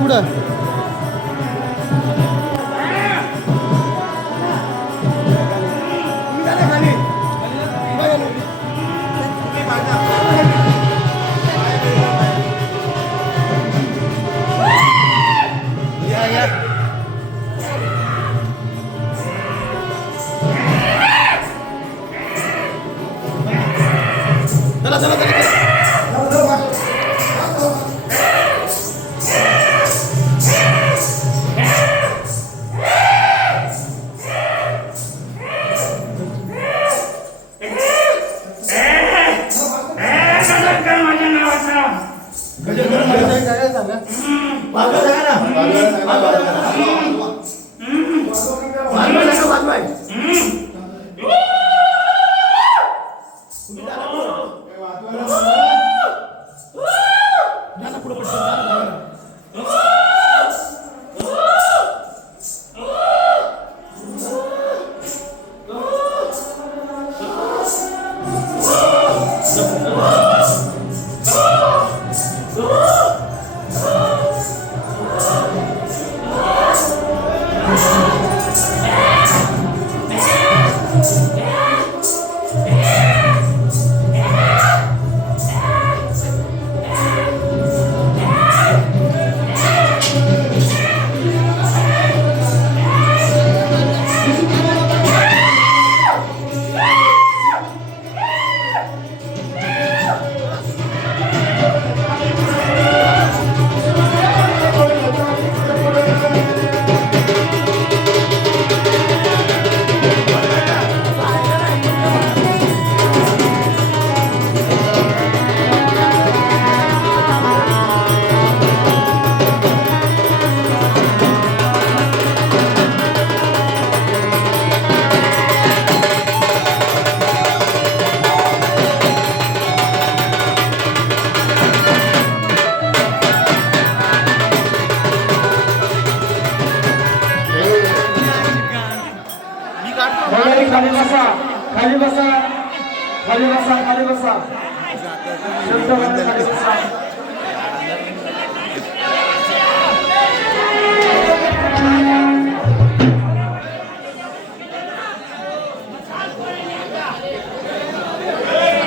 पुढं. खाली बसा खाली बसा खाली बसा खाली बसा खाली बसा.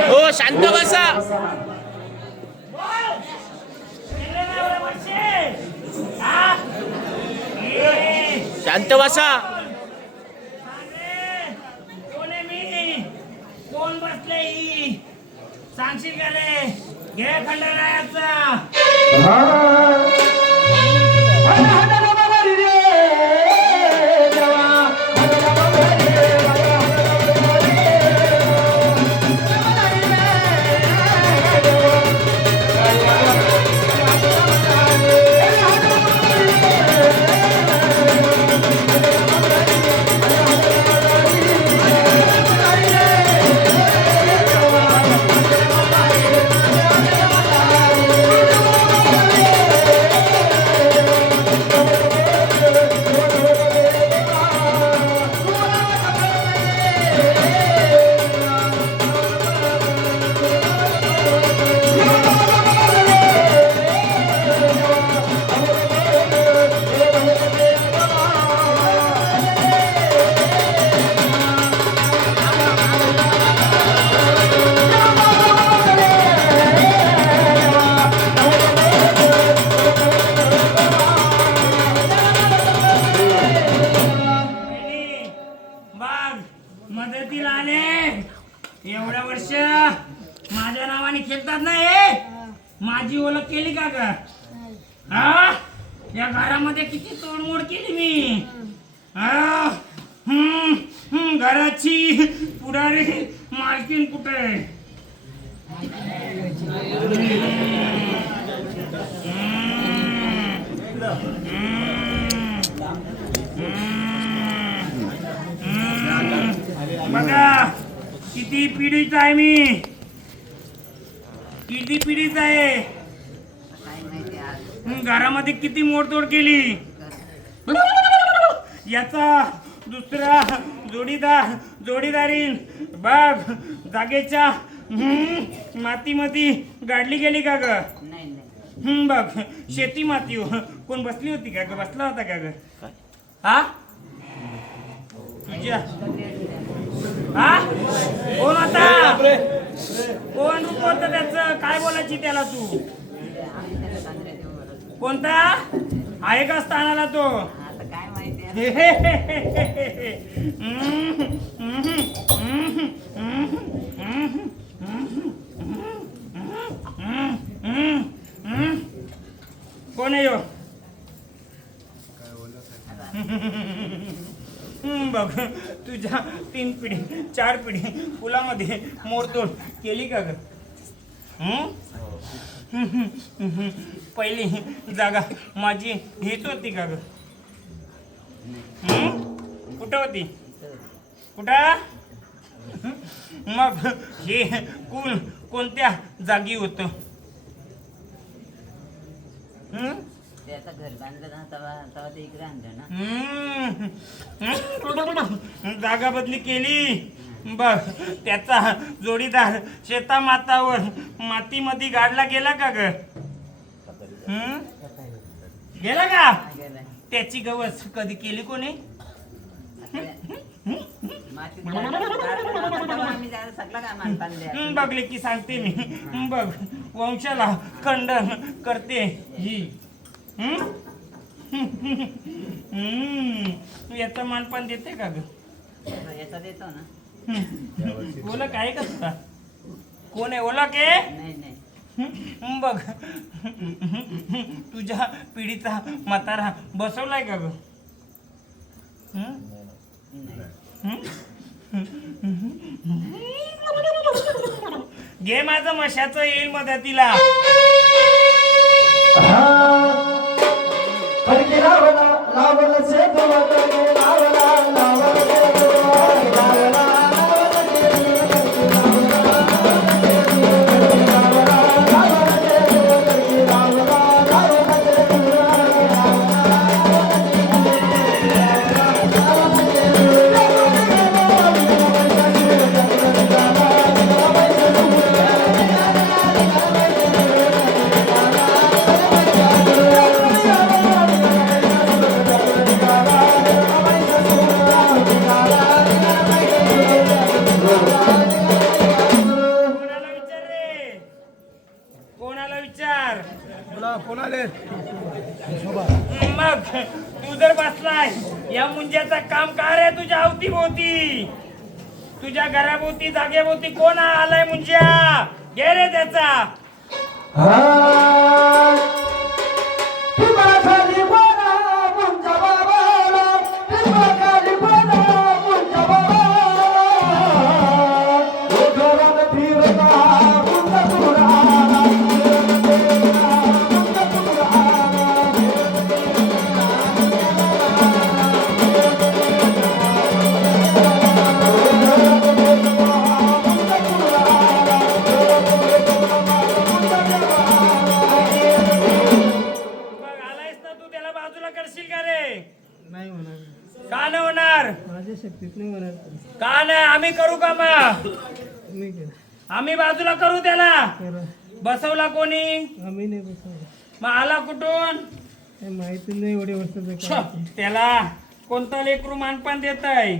हो शांत बसा. शांत बसा. कोण बसले सांगशील का रे? घे खंडरायाचा. मदतीला आले. एवढ्या वर्ष माझ्या नावाने खेळतात नाही. माझी ओळख केली का ग? हा या घरामध्ये किती तोडमोड केली मी. घराची पुढारी मालकीन कुठे? बघा किती पीडित आहे मी. किती पीडित आहे. घरामध्ये किती मोडतोड केली. याचा दुसरा जोडीदारीन बघ जागेच्या मातीमध्ये गाडली गेली का ग? बघ शेती माती हो. कोण बसली होती का ग? बसला होता का ग? हा तुझ्या हा कोण होता? कोण रूप होतं त्याचं? काय बोलायची त्याला तू? कोणता आहे का स्थानाला तो? काय माहिती कोण आहे ह्यो? बघ तुझ्या 3 पिढी 4 पिढी फुलामध्ये मोडतोड केली का ग? पहिली जागा माझी हीच होती का ग? कुठं होती? कुठं? मग हे कुल कोणत्या जागी होत? त्याचं घर बांधलं ना तेव्हा ते इकडे आणलं ना. जागा बदली केली बघ. त्याचा जोडीदार शेता मातावर मातीमध्ये गाडला गेला का ग? गेला का? गेलाय. त्याची गवस कधी केली कोणी? मातीत आम्ही जायला सगळं काय मान बांधले. बघले की सांगते मी. बघ वंशाला खंडन करते ही. याचा मानपान देते का ग? याचा देतो ना. ओळख आहे का तुला? कोण आहे ओळख आहे? नाही नाही बघ तुझ्या पिढीचा म्हातारा बसवलाय का ग? घे माझं मशाचं येईल मदतीला. फडके लावला लावला शेत वाटले लावला लावला शेत वाटले लावला कोणाला विचार रे? कोणाला विचार? मग तू जर बसलाय या मुंज्याचं काम काय रे? तुझ्या अवतीभोवती तुझ्या घराभोवती जागेभोवती कोण आलाय मुंज्या? घे रे त्याचा. बघ आलायस ना तू, त्याला बाजूला करशील का रे? नाही होणार. का नाही होणार? माझ्या शक्तीत नाही होणार. का नाही? आम्ही करू का मग? मी केलं. आम्ही बाजूला करू त्याला. करा. बसवला कोणी? आम्ही नाही बसवलं. मग आला कुठून? काही माहिती नाही एवढे वर्षाचं छ, काय. त्याला कोणतं लेकरू मानपान देत आहे?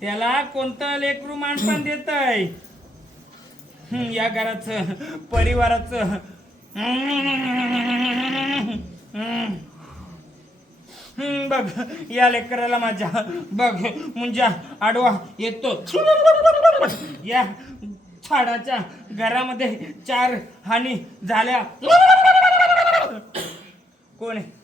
त्याला कोणतं लेकरू मानपान देत आहे? या घराचं परिवाराचं बघ या लेकराला माझ्या बघ मुंजा आडवा येतो. या झाडाच्या घरामध्ये 4 हानी झाल्या. कोण आहे?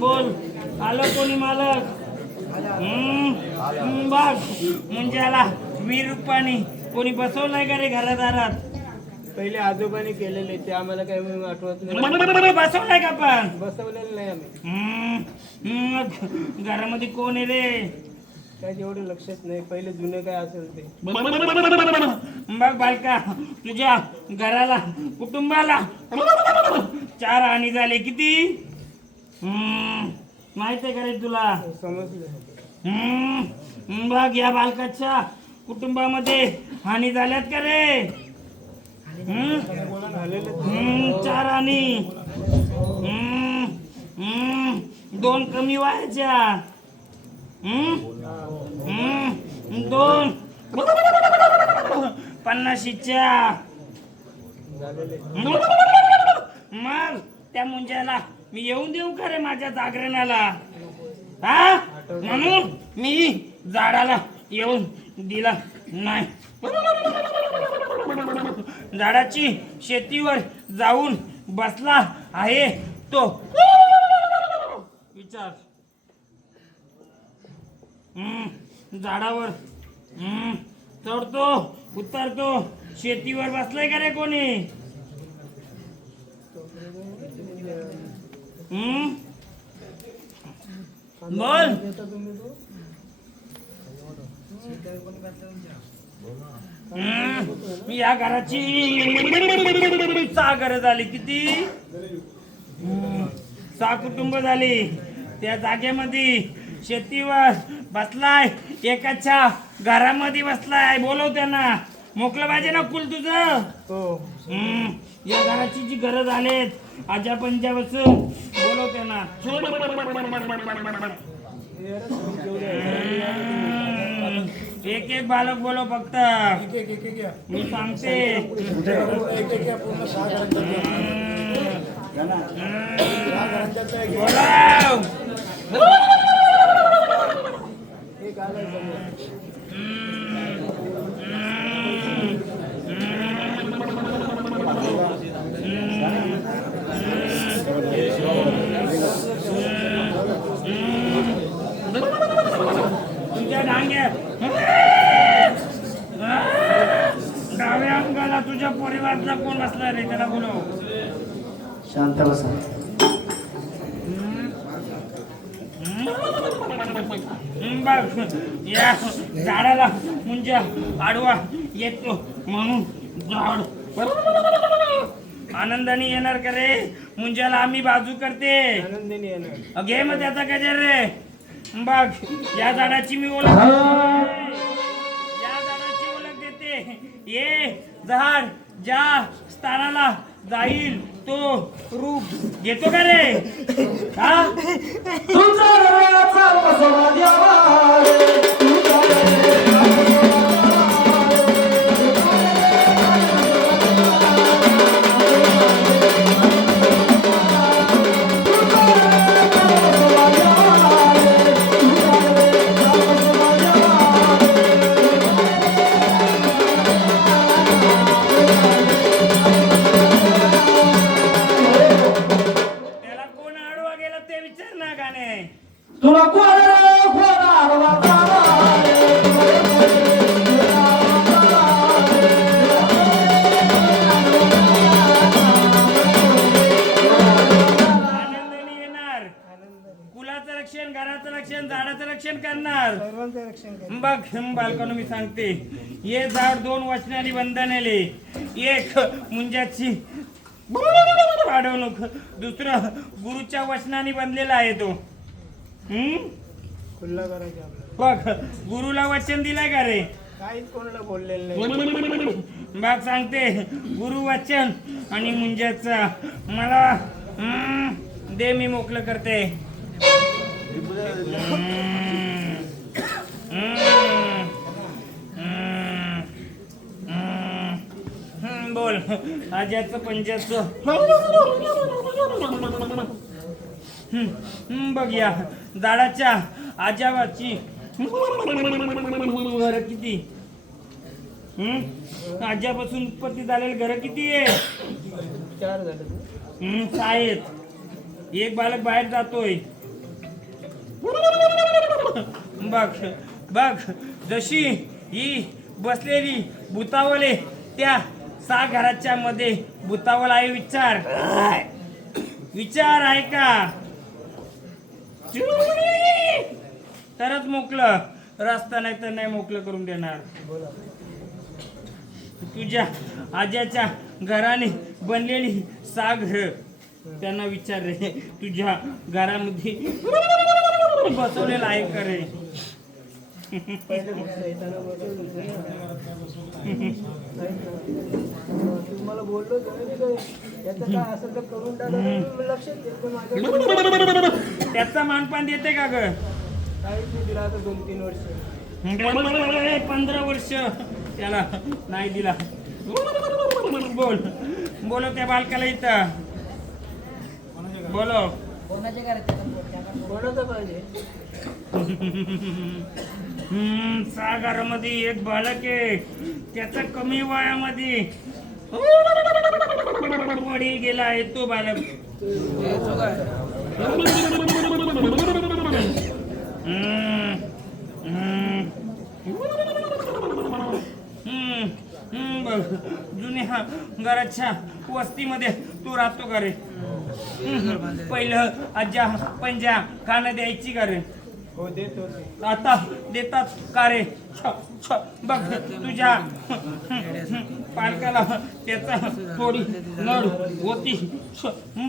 बोल आलं कोणी मालक? बघ मुंज्याला विरूपाने कोणी बसवलाय का रे घरादारात? पहिले आजोबाने केलेले ते आम्हाला काही म्हणून आठवत नाही. बसवलाय का पण? बसवलेलं नाही आम्ही. मग घरामध्ये कोण आहे रे? काय एवढं लक्षात नाही. पहिले जुने काय असेल ते. बघ बालका, तुझ्या घराला कुटुंबाला 4 हानी झाले. किती माहित आहे का रे तुला? समजलं. बघ या बालकाच्या कुटुंबामध्ये हानी झाल्यात का रे? 4 हानी. 2 कमी वयाच्या. 2 50च्या. मग त्या मुंजाला मी येऊन देऊ का रे माझ्या जागरणाला? हा, म्हणून मी झाडाला येऊन दिला नाही. झाडाची शेतीवर जाऊन बसला आहे तो. विचार. झाडावर चढतो, उतरतो. शेतीवर बसलाय का रे कोणी? बोल. या घराची 6 घरं झाली. किती? 6 कुटुंब झाली. त्या जागेमध्ये शेतीवर बसलाय, एकाच्या घरामध्ये बसलाय. बोलव त्यांना. मोकळं पाहिजे ना कुल तुझं? हो. या घराची जी घरं झालेत आजा पंजा बसून बोलव त्यांना. एक एक बालक बोलव फक्त. मी सांगते. बोलाव. तुमच्या डांग्यात डाव्या अंगाला तुझ्या परिवारातला कोण असला रे? त्याला बोलव. शांत बसा. बघ या झाडाला मुंजा आडवा येतो म्हणून झाड आनंदाने येणार का रे? मुंजाला आम्ही बाजू करते. आनंदाने येणार. घे मग त्याचा गजर रे. बघ या झाडाची मी ओळख देते. या झाडाची ओळख देते. ये झाड ज्या स्थानाला जाईल तो रूप घेतो का रे? हा, तुझा हृदयाचा बसवा द्यावा रे. तुझा हृदयाचा त्याला कोण आडवा गेला ते विचार ना गाणे. तुला कोण रे कोण आडवा जावा रे. आनंदाने येणार. कुलाचं रक्षण, घराचं रक्षण, झाडाचं रक्षण करणार. सर्वांचं रक्षण करा. बघ बालकांनो मी सांगते. हे झाड 2 वचनाने बंधनेले. एक मुंजाची अडवणूक, दुसरं गुरुच्या वचनाने बनलेला आहे तो. खुल्ला करायचं आपल्याला. बघ गुरुला वचन दिलंय का रे? काहीच कोणाला बोललेलं नाही. बघ सांगते. गुरु वचन आणि मुंजाचा मला दे, मी मोकळं करते. बोल आज्याचं पंजाचं. बघ या झाडाच्या आजावाची घर किती? आज्यापासून उत्पत्ती झालेली घर किती आहे? 4 झाले. 6 आहेत. एक बालक बाहेर जातोय. बघ बघ जशी ही बसलेली भूतावले त्या 6 घराच्या मध्ये भूतावल आहे. विचार विचार आहे का? तरच मोकलं, रस्ता नाही तर नाही मोकलं करून देणार. तुझ्या आज्याच्या घराने बनलेली 6 घर त्यांना विचार रे, तुझ्या घरामध्ये बसवलेलं आहे का रे? पहिले फक्त येताना बसवलं होतं ना. तुम्हाला बोललो होतो ना तिथे, याचं काय असं तर करून टाका, लक्षात घेतलं माझ्या. त्याचा मानपान देते का ग? काहीच नाही दिला आता 2-3 वर्ष. 15 वर्ष त्याला नाही दिला. बोल बोलो त्या बालकाला इथं बोलो. कोणाचं पाहिजे? 6 घरामध्ये एक बालक आहे, त्याचा कमी वयामध्ये वडील गेला आहे. तो बालक बघ, जुन्या घराच्या वस्तीमध्ये तू राहतो का रे? पहिलं आज्या पंजा खाणं द्यायची का रे? हो देत होते. आता देतात का रे? बघ तुझ्या पालकाला त्याचा थोडी नड होती.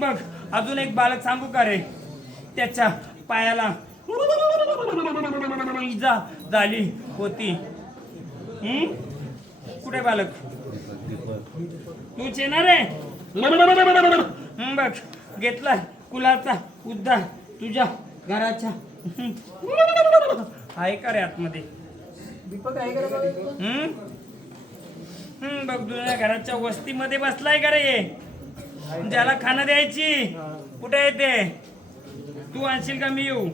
बघ अजून एक बालक सांगू का रे? त्याच्या पायाला इजा झाली होती. कुठे बालक? तूच येणार रे? बघ घेतला कुलाचा उद्धार तुझ्या घराच्या आहे का रे आतमध्ये? दीपक आहे का रे? बघ जुन्या घराच्या वस्तीमध्ये बसलाय का रे? ज्याला खाणं द्यायची कुठे येते? तू आणशील का मी येऊ?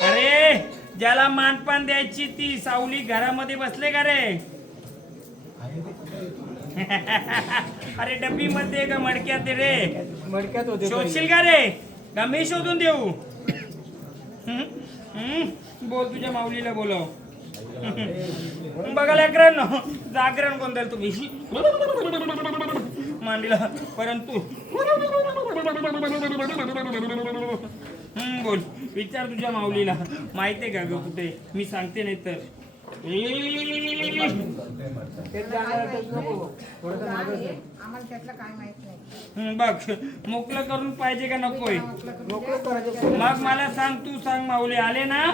अरे ज्याला मानपान द्यायची ती सावली घरामध्ये बसले का रे? अरे डब्बी मध्ये का मडक्यात रे? मडक्यात होते. शोधशील का रे? का मी शोधून देऊ? बोल तुझ्या माऊलीला बोलव. बघा लेकरांनो, जागरण गोंधळ तुम्ही मांडला, परंतु बोल विचार तुझ्या माऊलीला. माहितीये का ग कुठे? मी सांगते नाही तर. बघ मोकळं करून पाहिजे का नकोय? मग मला सांग, तू सांग माऊली. आले ना?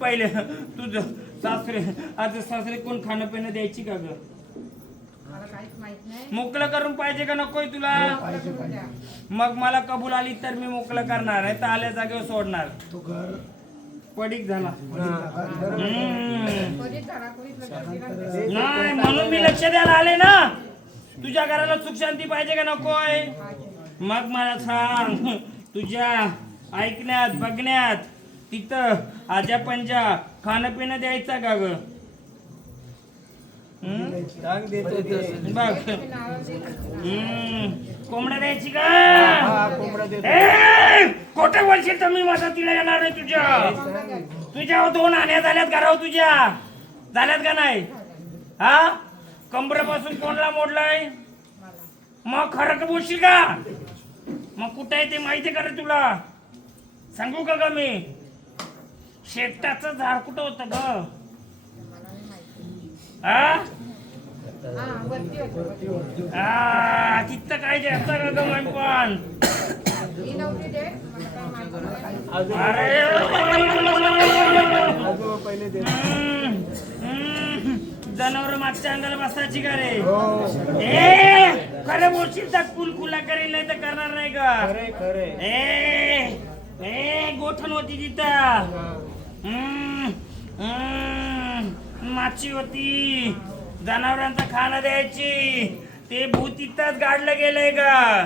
पहिले तुझं सासरे आज सासरे कोण खाणं पिणं द्यायची का ग? मोकळं करून पाहिजे का नकोय तुला? मग मला कबूल आली तर मी मोकळं करणार, नाही तर आल्या जागेवर सोडणार. पडीक झाला नाही म्हणून मी लक्ष द्यायला आले ना. तुझ्या घराला सुख शांती पाहिजे का नकोय? मग मला सांग. तुझ्या ऐकण्यात बघण्यात तिथं आजा पंजा खाणं पिणं द्यायचा का ग? बघ कोंबडा द्यायची का? खोटं बोलशील तर मी माझा तिला येणार नाही. तुझ्या 2 आण्या झाल्यात घरावर तुझ्या झाल्यात का नाही? हा कंबरेपासून कोणला मोडलाय? मग खरं बोलशील का? मग कुठे आहे ते माहिती का रे तुला? सांगू का मी? शेकटाचं झाड कुठं होतं ग? तिथं काय जास्त का ग मानपान? अरे जनावर मागच्या अंगाला बसायची का रे? खरं बोलशील तर कुलकुला करेल, नाही तर करणार नाही का? गोठण होती तिथं, माची होती, जनावरांचं खाणं द्यायची. ते भूत तिथंच गाडलं गेलंय का?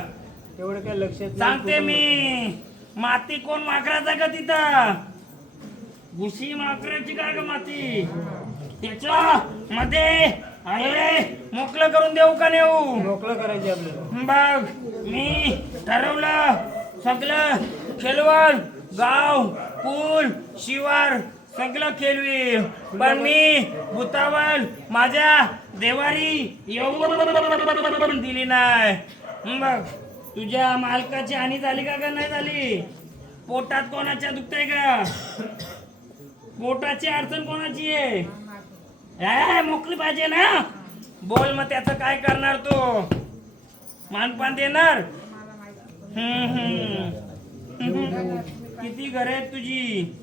तेवढं काय लक्षात सांगते मी. माती कोण माकराचा का तिथं? भुशी माकराची का ग माती? त्याच्या मध्ये आहे. मोकळं करून देऊ का नेऊ? मोकळं करायचे आपल्याला. बघ मी ठरवलं सगळं. खेलवण गाव पूल शिवार सगळं खेळवी, पण मी भूतावल माझ्या देवारी येऊन दिली नाही. बघ तुझ्या मालकाची हानी झाली का नाही झाली? पोटात कोणाच्या दुखतंय का? पोटाची अडचण कोणाची आहे? मोकळी पाहिजे ना? बोल मग त्याचं काय करणार तू? मानपान देणार? किती घर आहेत तुझी?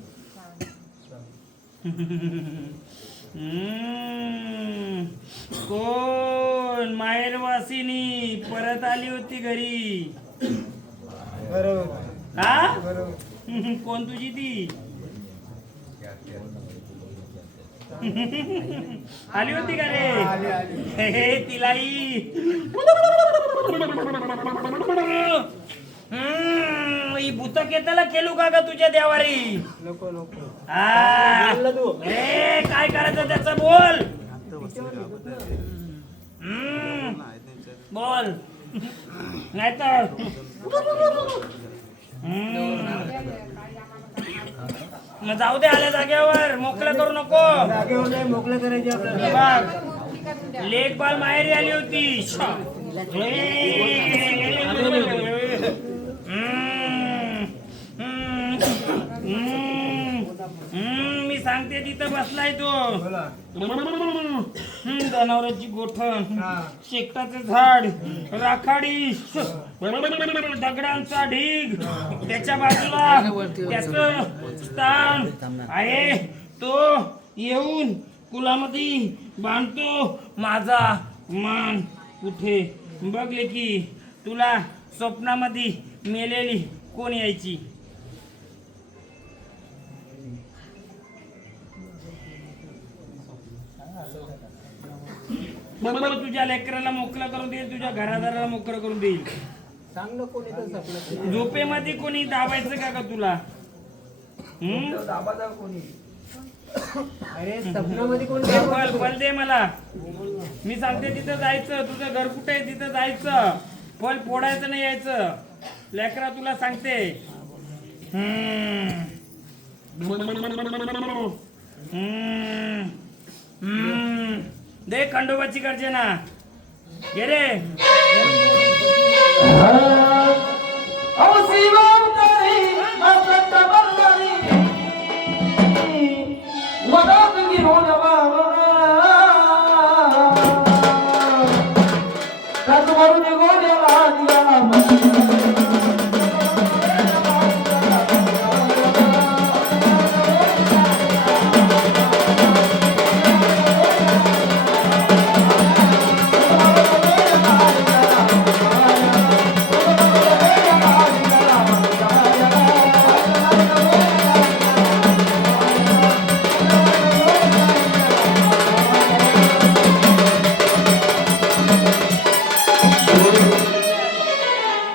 कोण माहेरवासिनी परत आली होती घरी? बरोबर हा? बरोबर. कोण तुझी ती? आली होती का रे? हे तिलाही ही भूत केताला खेळू का तुझ्या देवारी? नको नको. हा. तू ए, काय करायचं त्याचं बोल. बोल नाहीतर मग जाऊ दे आल्या जागेवर, मोकळं करू नको. जागेवर नाही मोकळं करायचे आपल्याला. बघ लेक बाल माहेरी आली होती. मी सांगते तिथं बसलाय तो. बोला. जनावरांची गोठण, हा. शेकटाचं झाड, राखाडी, दगडांचा ढीग, त्याच्या बाजूला त्याचं स्थान आहे. तो येऊन कुलामध्ये बांधतो माझा मान. कुठे बघले की तुला स्वप्नामध्ये मेलेली कोण यायची? बरोबर तुझ्या लेकराला मोकळं करून देईल, तुझ्या घरादाराला मोकळं करून देईल. सांग ना कोण येतं सपनात. झोपेमध्ये कोणी दाबायचं का तुला? दाबा कोणी. अरे सपनामध्ये कोण दे फल, फल दे मला. मी सांगते तिथं जायचं. तुझं घर कुठे आहे तिथं जायचं. फल फोडायचं नाही यायचं. लेकरा तुला सांगते. दे खंडोबाची गर्जना. घे रे.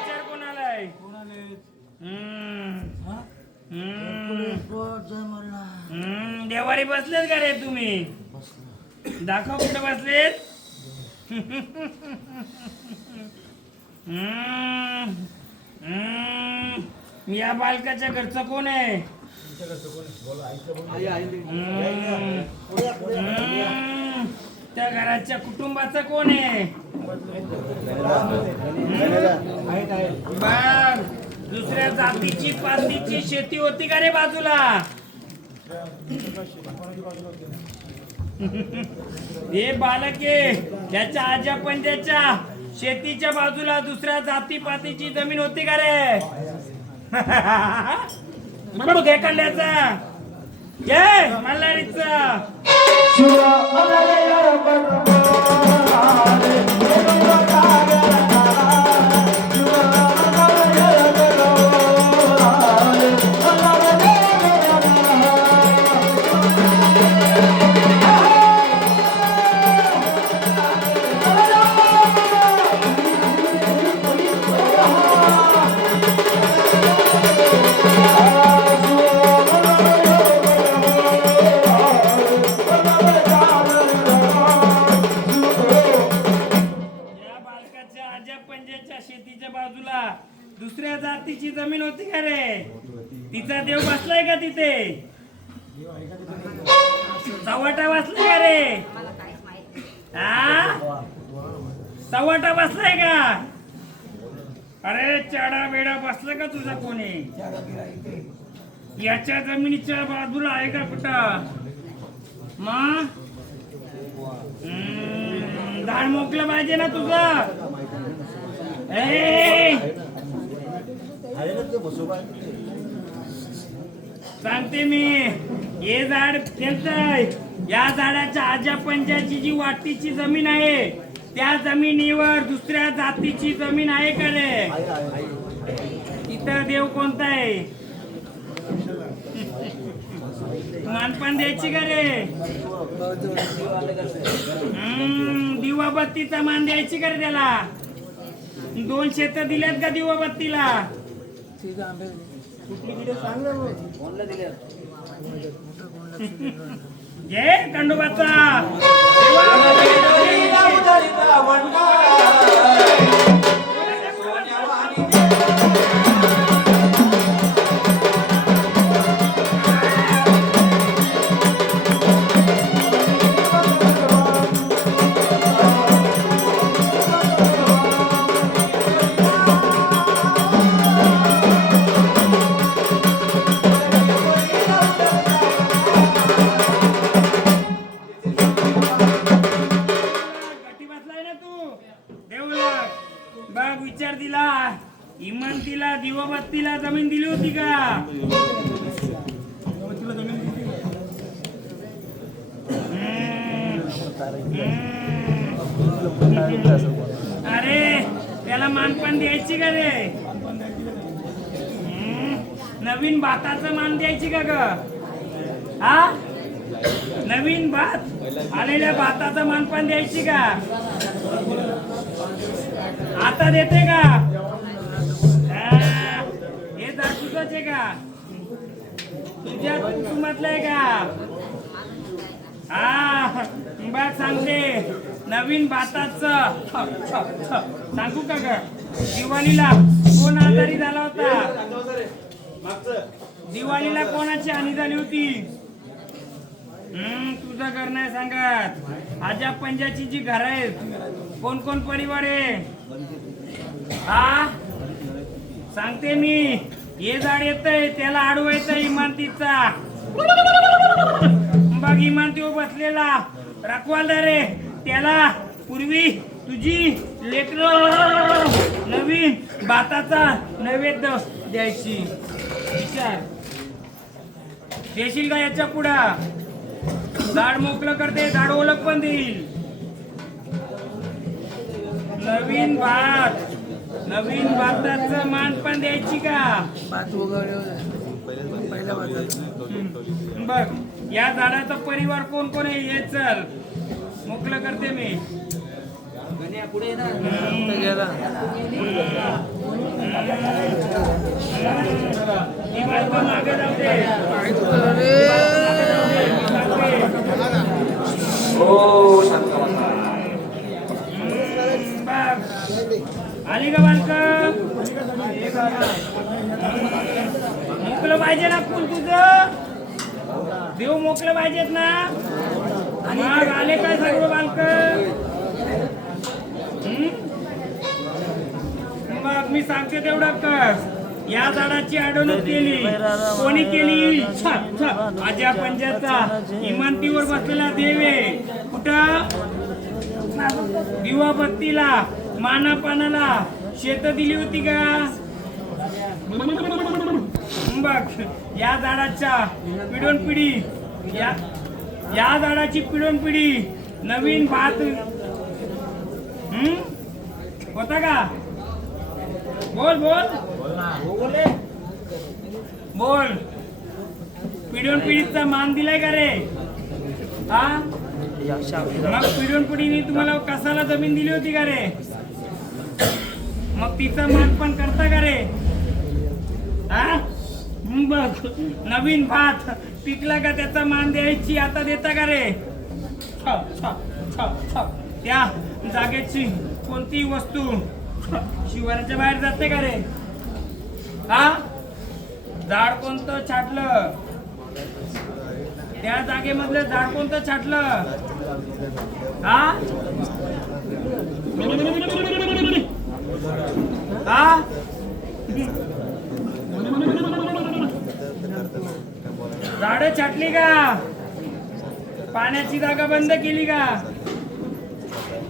विचार कोणाला आहे? देवारी बसलेत का रे तुम्ही? दाखव कुठे बसलेत. या बालकाच्या घरचं कोण आहे? त्या घराच्या कुटुंबाचं कोण आहे? बघ दुसऱ्या जातीची पातीची शेती होती का रे बाजूला? हे बालके त्याच्या आजा पंजाच्या शेतीच्या बाजूला दुसऱ्या जाती पातीची जमीन होती का रे? घे कल्याचा, घे मल्हारीचा. शेतीच्या बाजूला दुसऱ्या जातीची जमीन होती का रे? तिचा देव बसलाय का तिथे? चव्हाटा बसलाय का रे? मला काहीच माहित नाही. हा? चव्हाटा बसलाय का? अरे चाडा बेडा बसला का तुझा कोणी? याच्या जमिनीच्या बाजूला आहे का कुठं? मग झाड मोकलं पाहिजे ना तुझं. ए सांगते मी, हे झाड त्यांचंय. या झाडाच्या आजा पंजाची जी वाटीची जमीन आहे त्या जमिनीवर दुसऱ्या जातीची जमीन आहे का रे? तिथं देव कोणता आहे? मानपान द्यायची का रे? दिवाबत्तीचा मान द्यायची का रे त्याला? 2 शेत दिल्यात का दिवाबत्तीला? कुठली किडे सांग ना मग. घे खंडोबाचा. गट्टी बसलाय ना तू देवला? बघ विचार दिला. इमानतीला दिवाबत्तीला जमीन दिली होती का? अरे त्याला मानपान द्यायची का रे? नवीन भाताचं मान द्यायची का ग? हा? नवीन भात आलेल्या भाताचं मानपान द्यायची का? आता देते का? हे झाड तुझंच आहे का? तुझ्या कुटुंबातलं आहे का? हा बघ सांगते, नवीन भाताचं सांगू का ग? दिवाळीला कोण आजारी झाला होता? दिवाळीला कोणाची हानी झाली होती? तुझं घर नाही सांगत. आजा पंजाची जी घर आहेत, कोण कोण परिवार आहे? हा सांगते मी, हे झाड येतंय त्याला अडवायचं इमारतीचा. बघ इमारतीवर बसलेला रखवालदार आहे, त्याला पूर्वी तुझी लेकरं नवीन भाताचा नैवेद्य द्यायची. विचार देशील का याच्या पुढं? झाड मोकळं करते, झाड ओळख पण देईल. नवीन भाताचं मान पण द्यायची का? भात वगैरे पहिल्या भातात. बघ या झाडाचा परिवार कोण कोण आहे हे चल मोकळं करते मी. गेला ही बाजू मागे जाऊ दे. आली का बालक? मोकळं पाहिजे ना फुल तुझं? देव मोकळं पाहिजेत ना? मग आले काय सगळं बालक? मग मी सांगते तेवढं कर. या झाडाची अडवणूक केली कोणी केली? आजा पंजाचा इमानतीवर बसलेला देव आहे. कुठं? दिवाबत्तीला मानापानाला शेत दिली होती का? बघ या झाडाच्या पिढोन पिढी या झाडाची पिढोन पिढी नवीन भात होता का? बोल बोल बोल. पिढोन पिढीचा मान दिलाय का रे? हा मग पिढोन पिढीने तुम्हाला कसाला जमीन दिली होती का रे? मग तिचा मान पण करता का रे? हा बघ नवीन भात पिकला का त्याचा मान द्यायची. आता देता का रे? त्या जागेची कोणती वस्तू शिवाराच्या बाहेर जाते का रे? हा झाड कोणतं छाटलं? त्या जागेमधलं झाड कोणतं छाटलं? हा हा झाड छाटली का? पाण्याची जागा बंद केली का?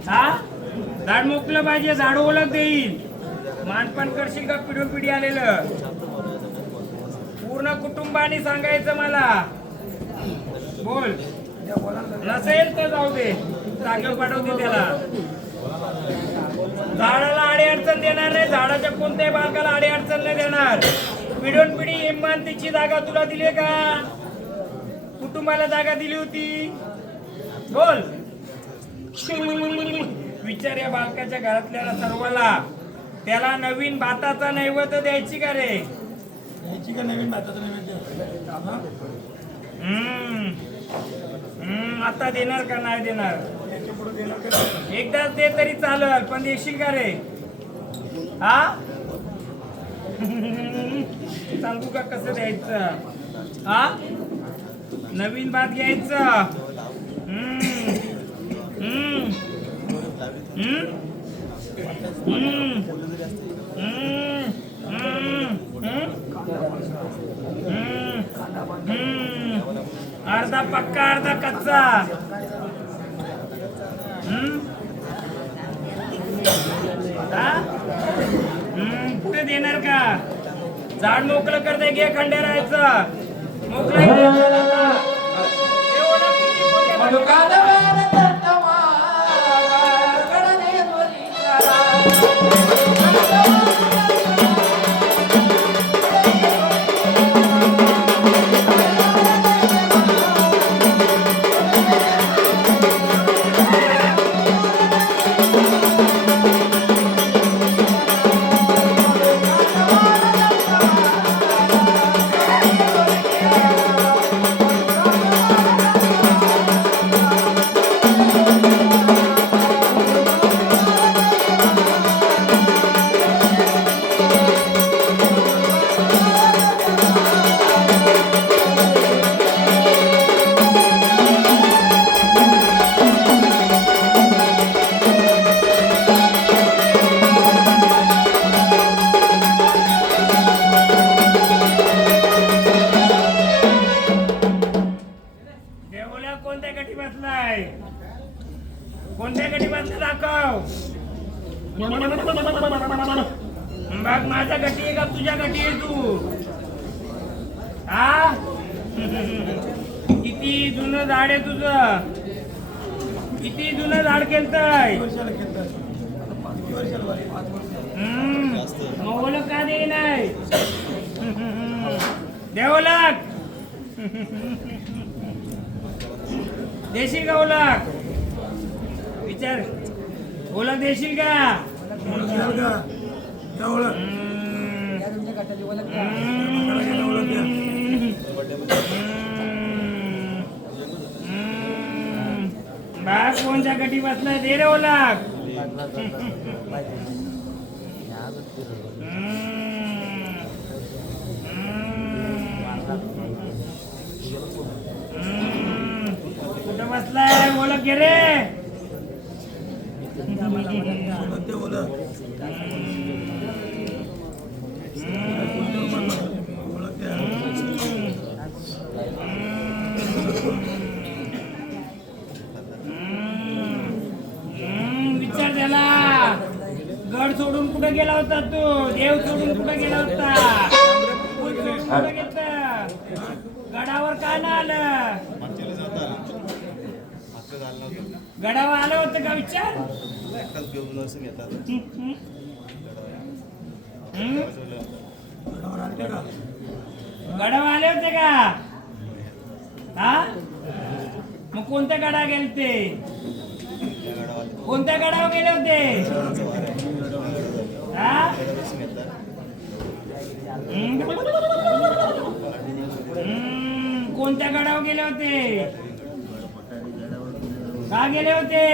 हा झाड मोकलं पाहिजे, झाड ओळख देईल. मानपान करशील का? पिढोपिढी आलेलं पूर्ण कुटुंबाने सांगायचं मला. बोल, नसेल तर जाऊ दे, जागेवर पाठवते त्याला. झाडाला आडी अडचण देणार नाही, झाडाच्या कोणत्याही बालकाला आडी अडचण नाही देणार. पिढोन पिढी इमानतीची जागा तुला दिली का? कुटुंबाला जागा दिली होती? बोल, विचार या बालकाच्या घरातल्या सर्वाला. त्याला नवीन भाताचा नैवेद्य द्यायची का रे? याची का नवीन भाताचं नैवेद्य? आता देणार का नाही देणार? एकदाच दे तरी चालल, पण देशील का रे? हा सांगू का कसं द्यायचं? हा नवीन भात घ्यायचं. अर्धा पक्का अर्धा कच्चा. कुठे देणार का? झाड मोकळं करते, घे खंडेरायचं मोकळं. कोणत्या गटी बसलाय? कोणत्या गटी बसला दाखव. बघ, माझ्या गटी आहे का तुझ्या गटी आहे तू? हा किती जुनं झाड आहे तुझं? किती जुनं झाड केलतय? ओळख का दे नाही? देवलक देशील का ओळख? विचार, ओळख देशील का? बाग कोणत्या गटी बसलाय? दे रे ओळख. कुठं बसलाय? ओळख घे रे. विचार त्याला. गड सोडून कुठे गेला होता तू? देव सोडून कुठे गेला होता? कुठे घेतलं? गडावर का ना आलं? गडावर आलं होतं का? विचार. गडावर आले होते का? हा मग कोणत्या गडा गेले ते? कोणत्या गडावर गेले होते? हा कोणत्या गडावर गेले होते? का गेले होते?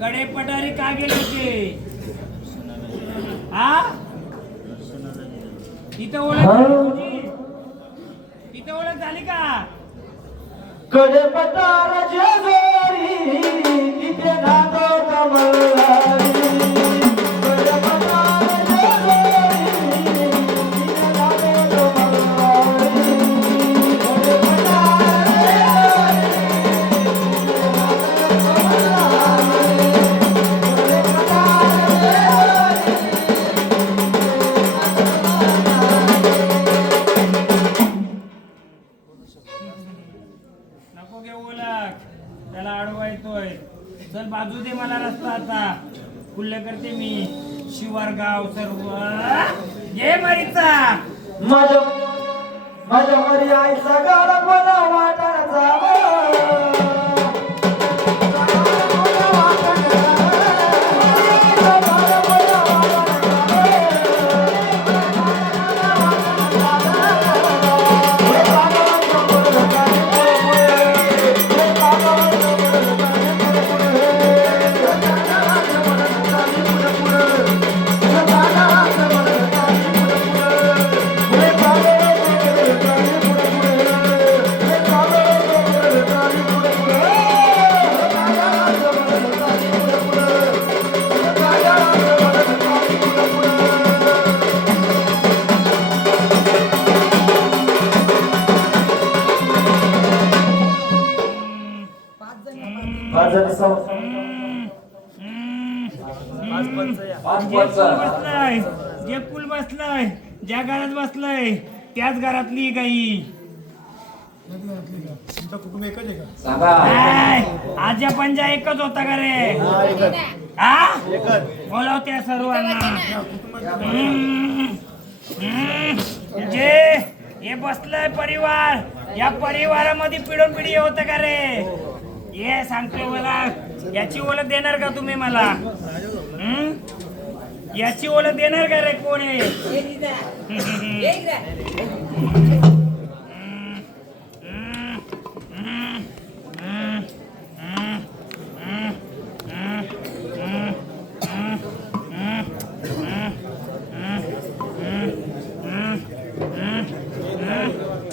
कडे पठारी का गेले होते? हा तिथं ओळख, इथे ओळख झाली का? कडे पटार जेजोरी तिथे नादो कमलारी कडे पटार जेजोरी तिथे नादो कमलारी कडे पटार नको घे ओळख, त्याला अडवा येतोय. चल बाजू दे मला रस्ता आता. खुल्ले करते मी शिवार गाव सर्व. घे मरीचा. माझ्या मरी आईचा गाडा कोणा वाटायचा जे पूल बसलाय ज्या घरात बसलाय त्याच घरातली गाई. आजा पंजा एकच होता का रे? हा बोलाव त्या सर्वांना. जे हे बसलाय परिवार, या परिवारामध्ये पिढोन पिढी होत का रे? हे सांगतोय मला. याची ओळख देणार का तुम्ही मला? याची ओळख देणार का रे? कोण आहे?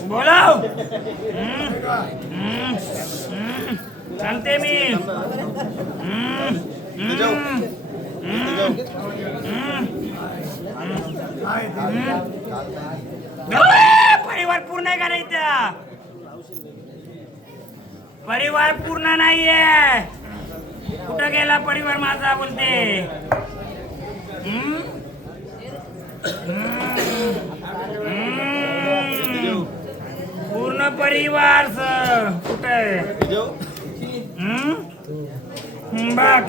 बोलाव. सांगते मी. परिवार पूर्ण आहे का नाही? त्या परिवार पूर्ण नाहीये. कुठं गेला परिवार माझा? बोलते पूर्ण परिवार कुठं आहे? बघ.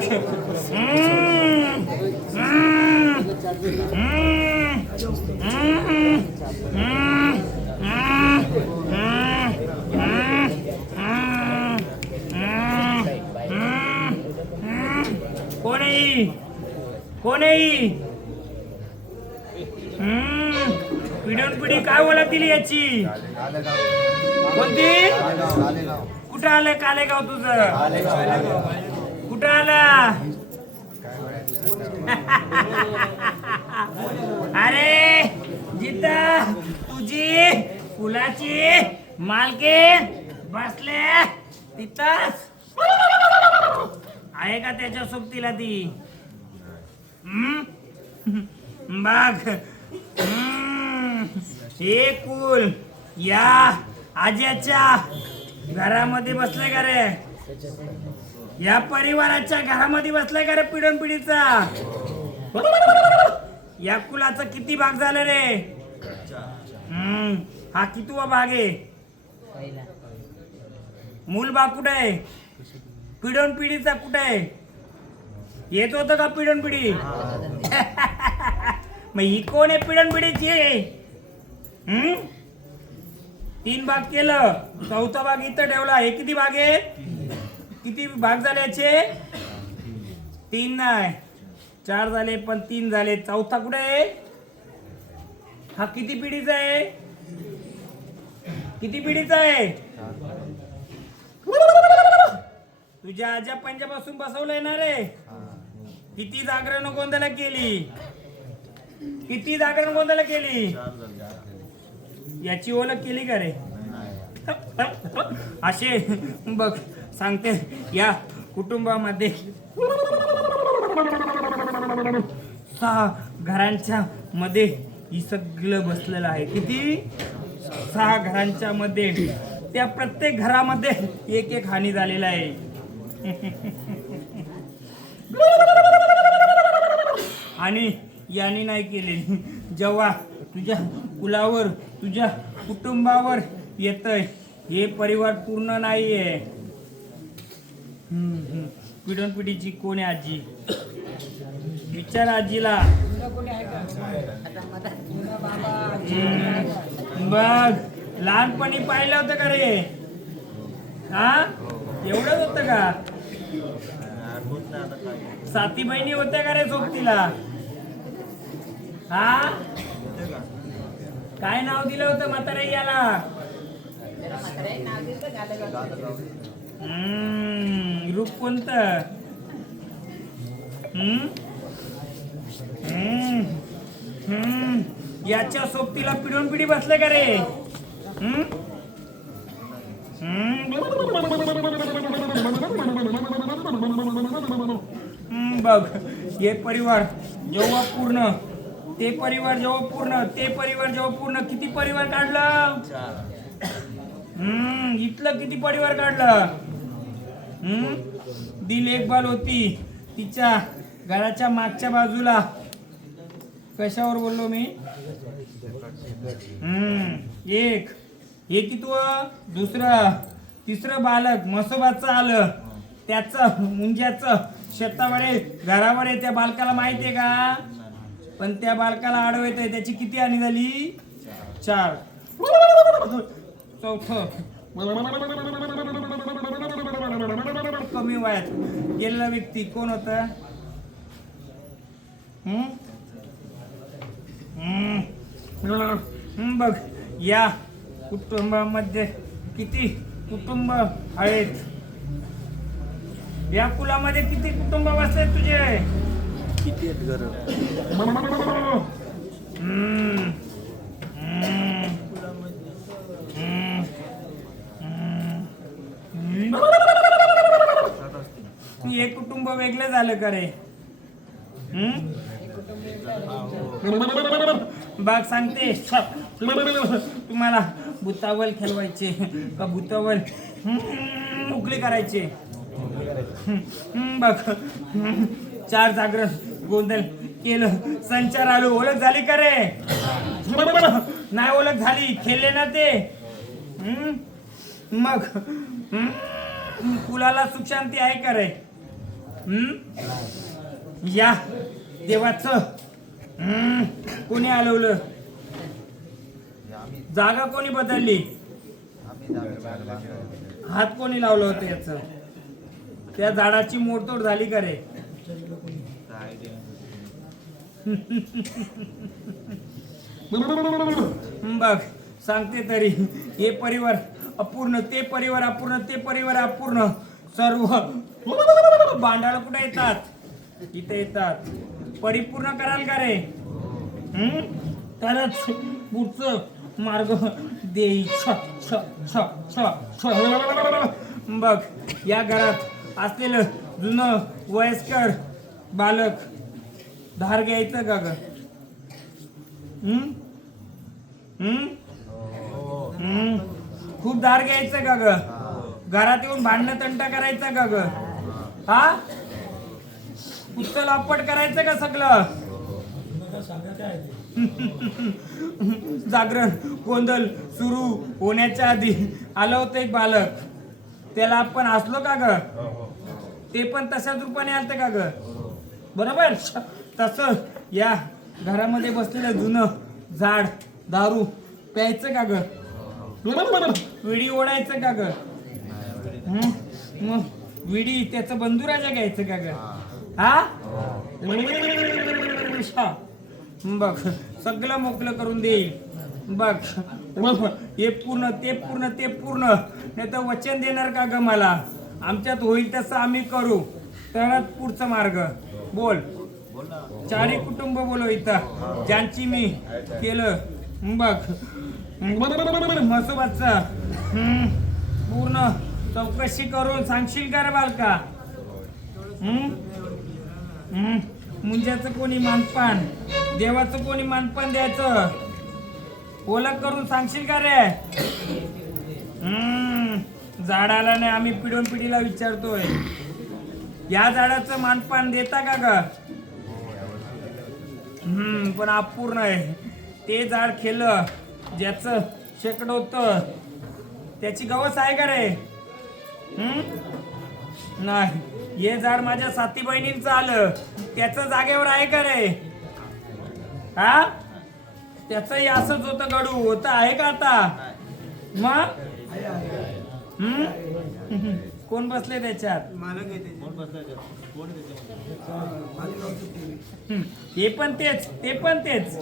कोणी कोणी पिढ्यान पिढी काय ओळख दिली याची? कोणती? कुठं आलं कालेगाव तुझं? कुठं आला? अरे जिथं तुझी फुलाची मालकी बसले तिथंच आहे का त्याच्या सोबतीला ती? बघ. हे कुल या आज्याच्या घरामध्ये बसले का रे? या परिवाराच्या घरामध्ये बसलाय का रे? पिढन पिढीचा या कुलाचा किती भाग झाला रे? हा कितवा भाग आहे? मूल भाग कुठे आहे? पिढन पिढीचा कुठे आहे? येत होतं का पिढन पिढी? मग ही कोण आहे पिढन पिढीची? 3 भाग केलं, 4था भाग इथं ठेवला. हे किती भाग आहे? किती भाग झाले याचे? 3 नाही 4 झाले, पण 3 झाले. 4था कुठे आहे? हा किती पिढीचा आहे? किती पिढीचा आहे? तुझ्या आजा पंजापासून बसवलंय ना रे? किती जागरण गोंधळ केली? किती जागरण गोंधळ केली? याची ओळख केली का रे? असे बघ सांगते या कुटुंबामध्ये 6 घरांच्या मध्ये ही सगळं बसलेलं आहे. किती? 6 घरांच्या मध्ये. त्या प्रत्येक घरामध्ये एक एक हानी झालेला आहे. आणि यांनी नाही केलेली. जेव्हा तुझ्या कुलावर तुझ्या कुटुंबावर येतय हे परिवार पूर्ण नाहीये. पिढीची कोण आहे आजी? विचार आजीला. बघ लहानपणी पाहिलं होतं का रे? हा एवढंच होतं का? 7 बहिणी होत्या का रे सोबतीला? हा काय नाव दिलं होतं म्हातारे याला? रूप कोणतं? याच्या सोबतीला पिढून पिढी बसले का रे? बघ हे परिवार जेव्हा पूर्ण, ते परिवार जेव्हा पूर्ण, ते परिवार जेव्हा पूर्ण. किती परिवार काढलं? इथलं किती परिवार काढलं? दिल एक बाल होती तिच्या घराच्या मागच्या बाजूला. कशावर बोललो मी? एक हे कितवं? दुसरं. तिसरं बालक म्हसोबाचं आलं. त्याचं मुंज्याचं शेतावर घरावर त्या बालकाला माहितीये का? पण त्या बालकाला आडव येतंय. त्याची किती हानी झाली? 4. चौथं कमी वयात गेलेला व्यक्ती कोण होता? बघ या कुटुंबामध्ये किती कुटुंब आहेत? या कुलामध्ये किती कुटुंब बसले तुझे? किती आहेत घर? एक कुटुंब वेगळं झालं का रे? बाग सांगते तुम्हाला भूतावल खेळवायचे का भूतावल उकली करायचे? बघ 4 जागरण गोंधळ केलं, संचार आलो. ओळख झाली का रे? नाही ओळख झाली. खेळले ना ते. मग कुलाला सुख शांती आहे का रे? या देवाचं कोणी हलवलं? जागा कोणी बदलली? हात कोणी लावलं होतं याच? त्या झाडाची मोडतोड झाली का रे? बघ सांगते तरी हे परिवार अपूर्ण, ते परिवार अपूर्ण, ते परिवार अपूर्ण. सर्व भांडाळ कुठे येतात? इथे येतात. परिपूर्ण कराल का रे? तरच पुढचं मार्ग देई. बघ या घरात असलेलं जुनं वयस्कर बालक धार घ्यायचं का ग? खूप धार घ्यायचं का ग? घरात येऊन भांडणं तंटा करायचं का ग? हा पुस्तक आपट करायचं का सगळं? जागरण गोंधळ सुरू होण्याच्या आधी आलं होतं एक बालक. त्याला आपण हसलो का ग? ते पण तशाच रूपाने आलत का ग? बरोबर तसं या घरामध्ये बसलेलं जुनं झाड दारू प्यायचं का ग? विडी ओढायचं का ग? मग विडी त्याचं बंधुराजा घ्यायचं का ग? हा बघ सगळं मोकळं करून देईल. बघ हे पूर्ण, ते पूर्ण, ते पूर्ण. नाही तर वचन देणार का ग मला? आमच्यात होईल तसं आम्ही करू, तरच पुढचा मार्ग. बोल. 4 कुटुंब बोलो इथं ज्यांची मी केलं बघ म्हसोबाचा पूर्ण चौकशी करून सांगशील का रे बालका? मुंज्याचं कोणी मानपान, देवाचं कोणी मानपान द्यायचं, ओळख करून सांगशील का रे? झाडाला नाही, आम्ही पिढून पिढीला विचारतोय, या झाडाचं मानपान देता का ग? पण अपूर्ण आहे. ते झाड केलं ज्याचं शेकड होत, त्याची गवस आहे का रे? नाही. हे झाड माझ्या साथी बहिणींचं आलं, त्याचं जागेवर आहे का रे? हा, त्याचंही असंच होतं गडू, होतं आहे का आता? मग कोण बसले त्याच्यात? ते पण तेच, ते पण तेच,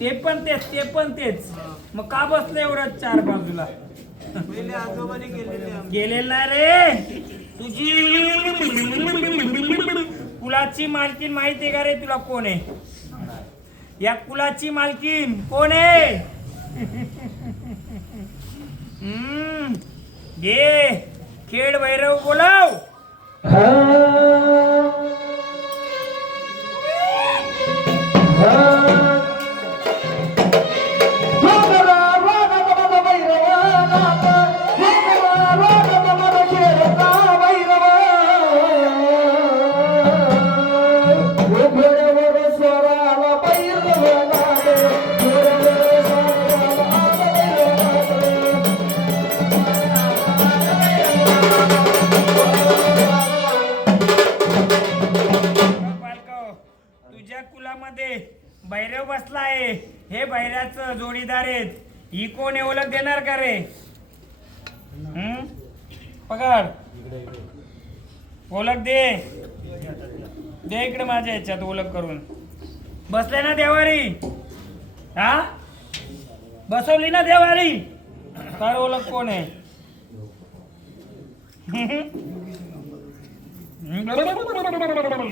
ते पण तेच, ते पण तेच. मग का बसले एवढं चार बाजूला? गेलेलं नाही रे. तुझी कुलाची मालकीन माहिती का रे तुला? कोण आहे या कुलाची मालकीन? कोण आहे? घे खेड भैरव बोलाव. भैरव बसला आहे, हे भैराचं जोडीदार आहेत. ही कोण आहे, ओळख देणार का रे? पगार ओळख दे, दे इकडे माझ्या ह्याच्यात ओळख करून. बसले ना देवारी? हा, बसवली ना देवारी? काय ओळख कोण आहे?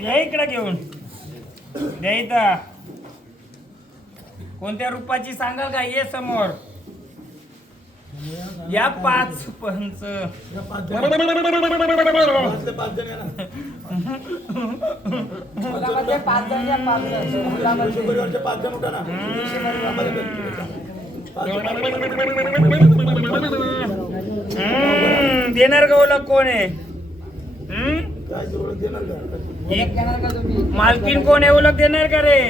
हे इकडे घेऊन द्यायचा. कोणत्या रूपाची सांगाल का? ये समोर. या 5 पंच. देणार का ओळख कोण आहे? मालकीन कोण आहे, ओळख देणार का रे?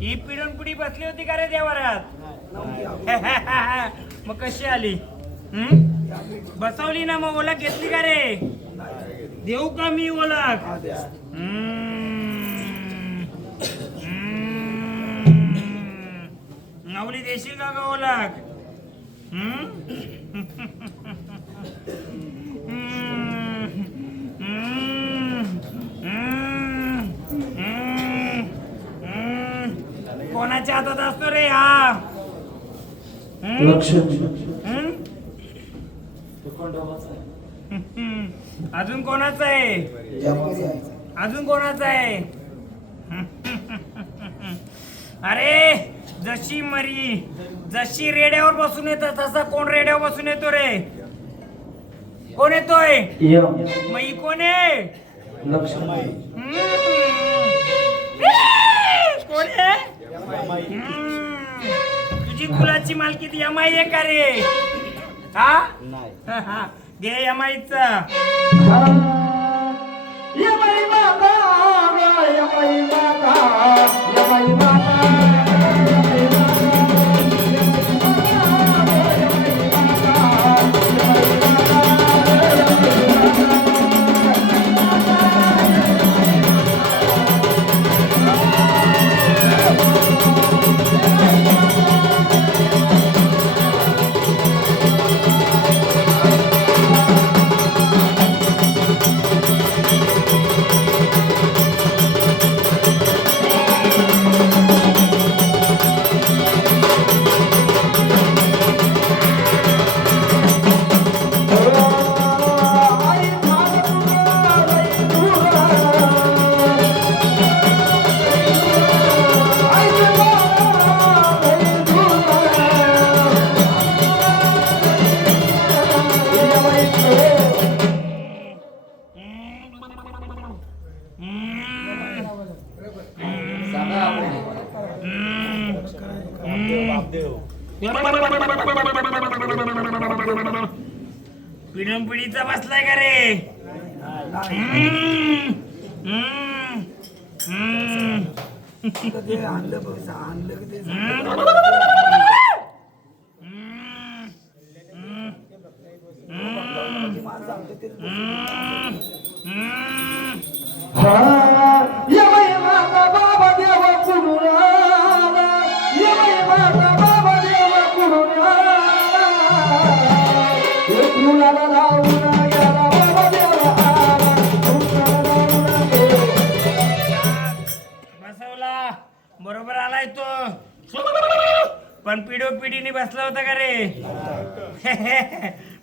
ही पिढून पुढी बसली होती का रे देवारात? मग कशी आली? बसवली ना, मग ओळख घेतली का रे? देऊ का मी ओळख? नवली देशील का ग ओळख? कोणाच्या हातात असतो रे हा? अजून कोणाचा आहे? अजून कोणाचा आहे? अरे जशी मरी, जशी रेड्यावर बसून येतात तसा कोण रेड्यावर बसून येतो रे? कोण येतोय? मग ही कोण आहे? कोण आहे? तुझी कुलाची मालकी ती यमाई आहे का रे? हा, घे यमाईचा. यमाई माता, यमाई माता, यमाई माता. पिढीचा बसलाय का रे? ते आणलं बघ, आणलं की ते माणसं आणलं ते ये बाई माझा बाबा देवा कुठून आला, ये बाई माझा बाबा देवा कुठून आला, एक मुलाला लावून गेला बाबा देवा आला, मुलाला लावून गेला. बसवला बरोबर आलाय तो, पण पिढीने बसला होता का रे?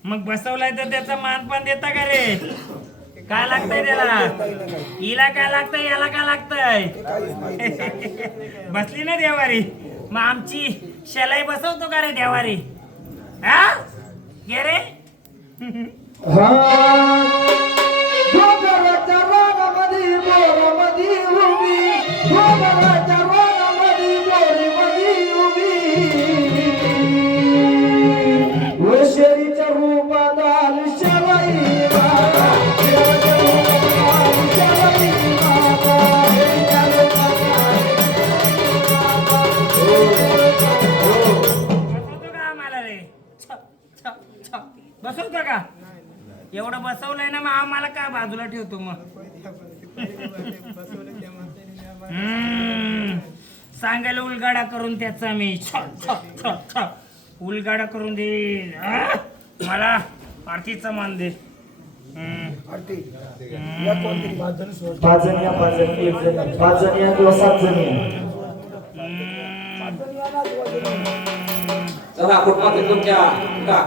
मग बसवलाय तर त्याचा मान पण देता का रे? काय लागतंय त्याला? हिला काय लागतंय, याला काय लागतंय? बसली ना देवारी, मग आमची शेलाई बसवतो का रे देवारी? हा गे रे? डोंगराच्या रानामध्ये बोरामध्ये उभी, डोंगराच्या रानामध्ये बोरीमध्ये उभी, वशेरीच्या रूपात आली शेलाई माता, शेरीच्या रूपात आली शेलाई माता, बसवतो का आम्हाला रे? बसवतो का? एवढं बसवलंय ना, मग आम्हाला काय बाजूला ठेवतो मग? सांगायला उलगाडा करून त्याचा मी उलगाडा करून देईल. मला आरतीचा मान दे. या कोणतरी बाजूने सोड. पाच जण या, पाच जण, एक जण, पाच जण या किंवा सात जण या. चला कुठला तिथून घ्या का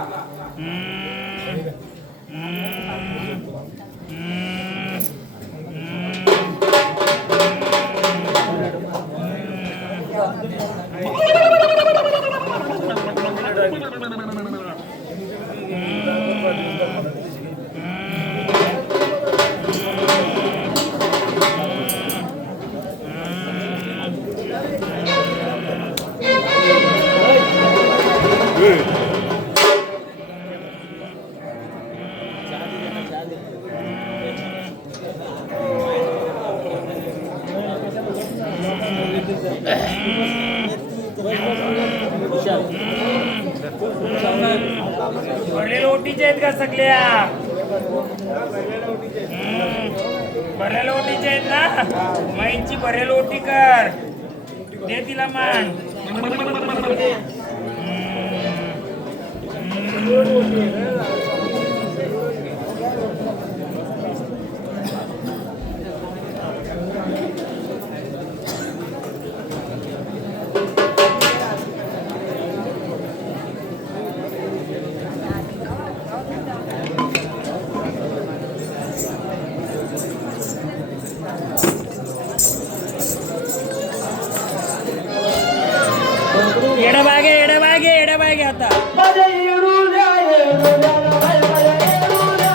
भरलेल्या ओटीच्या आहेत का सगळ्या? भरलेल्या ओटीच्या आहेत ना? माईची भरेल ओटी कर, दे तिला मान. एडबागे आता. माझ्या येडूल्या, येडूल्या, माझ्या येडूल्या,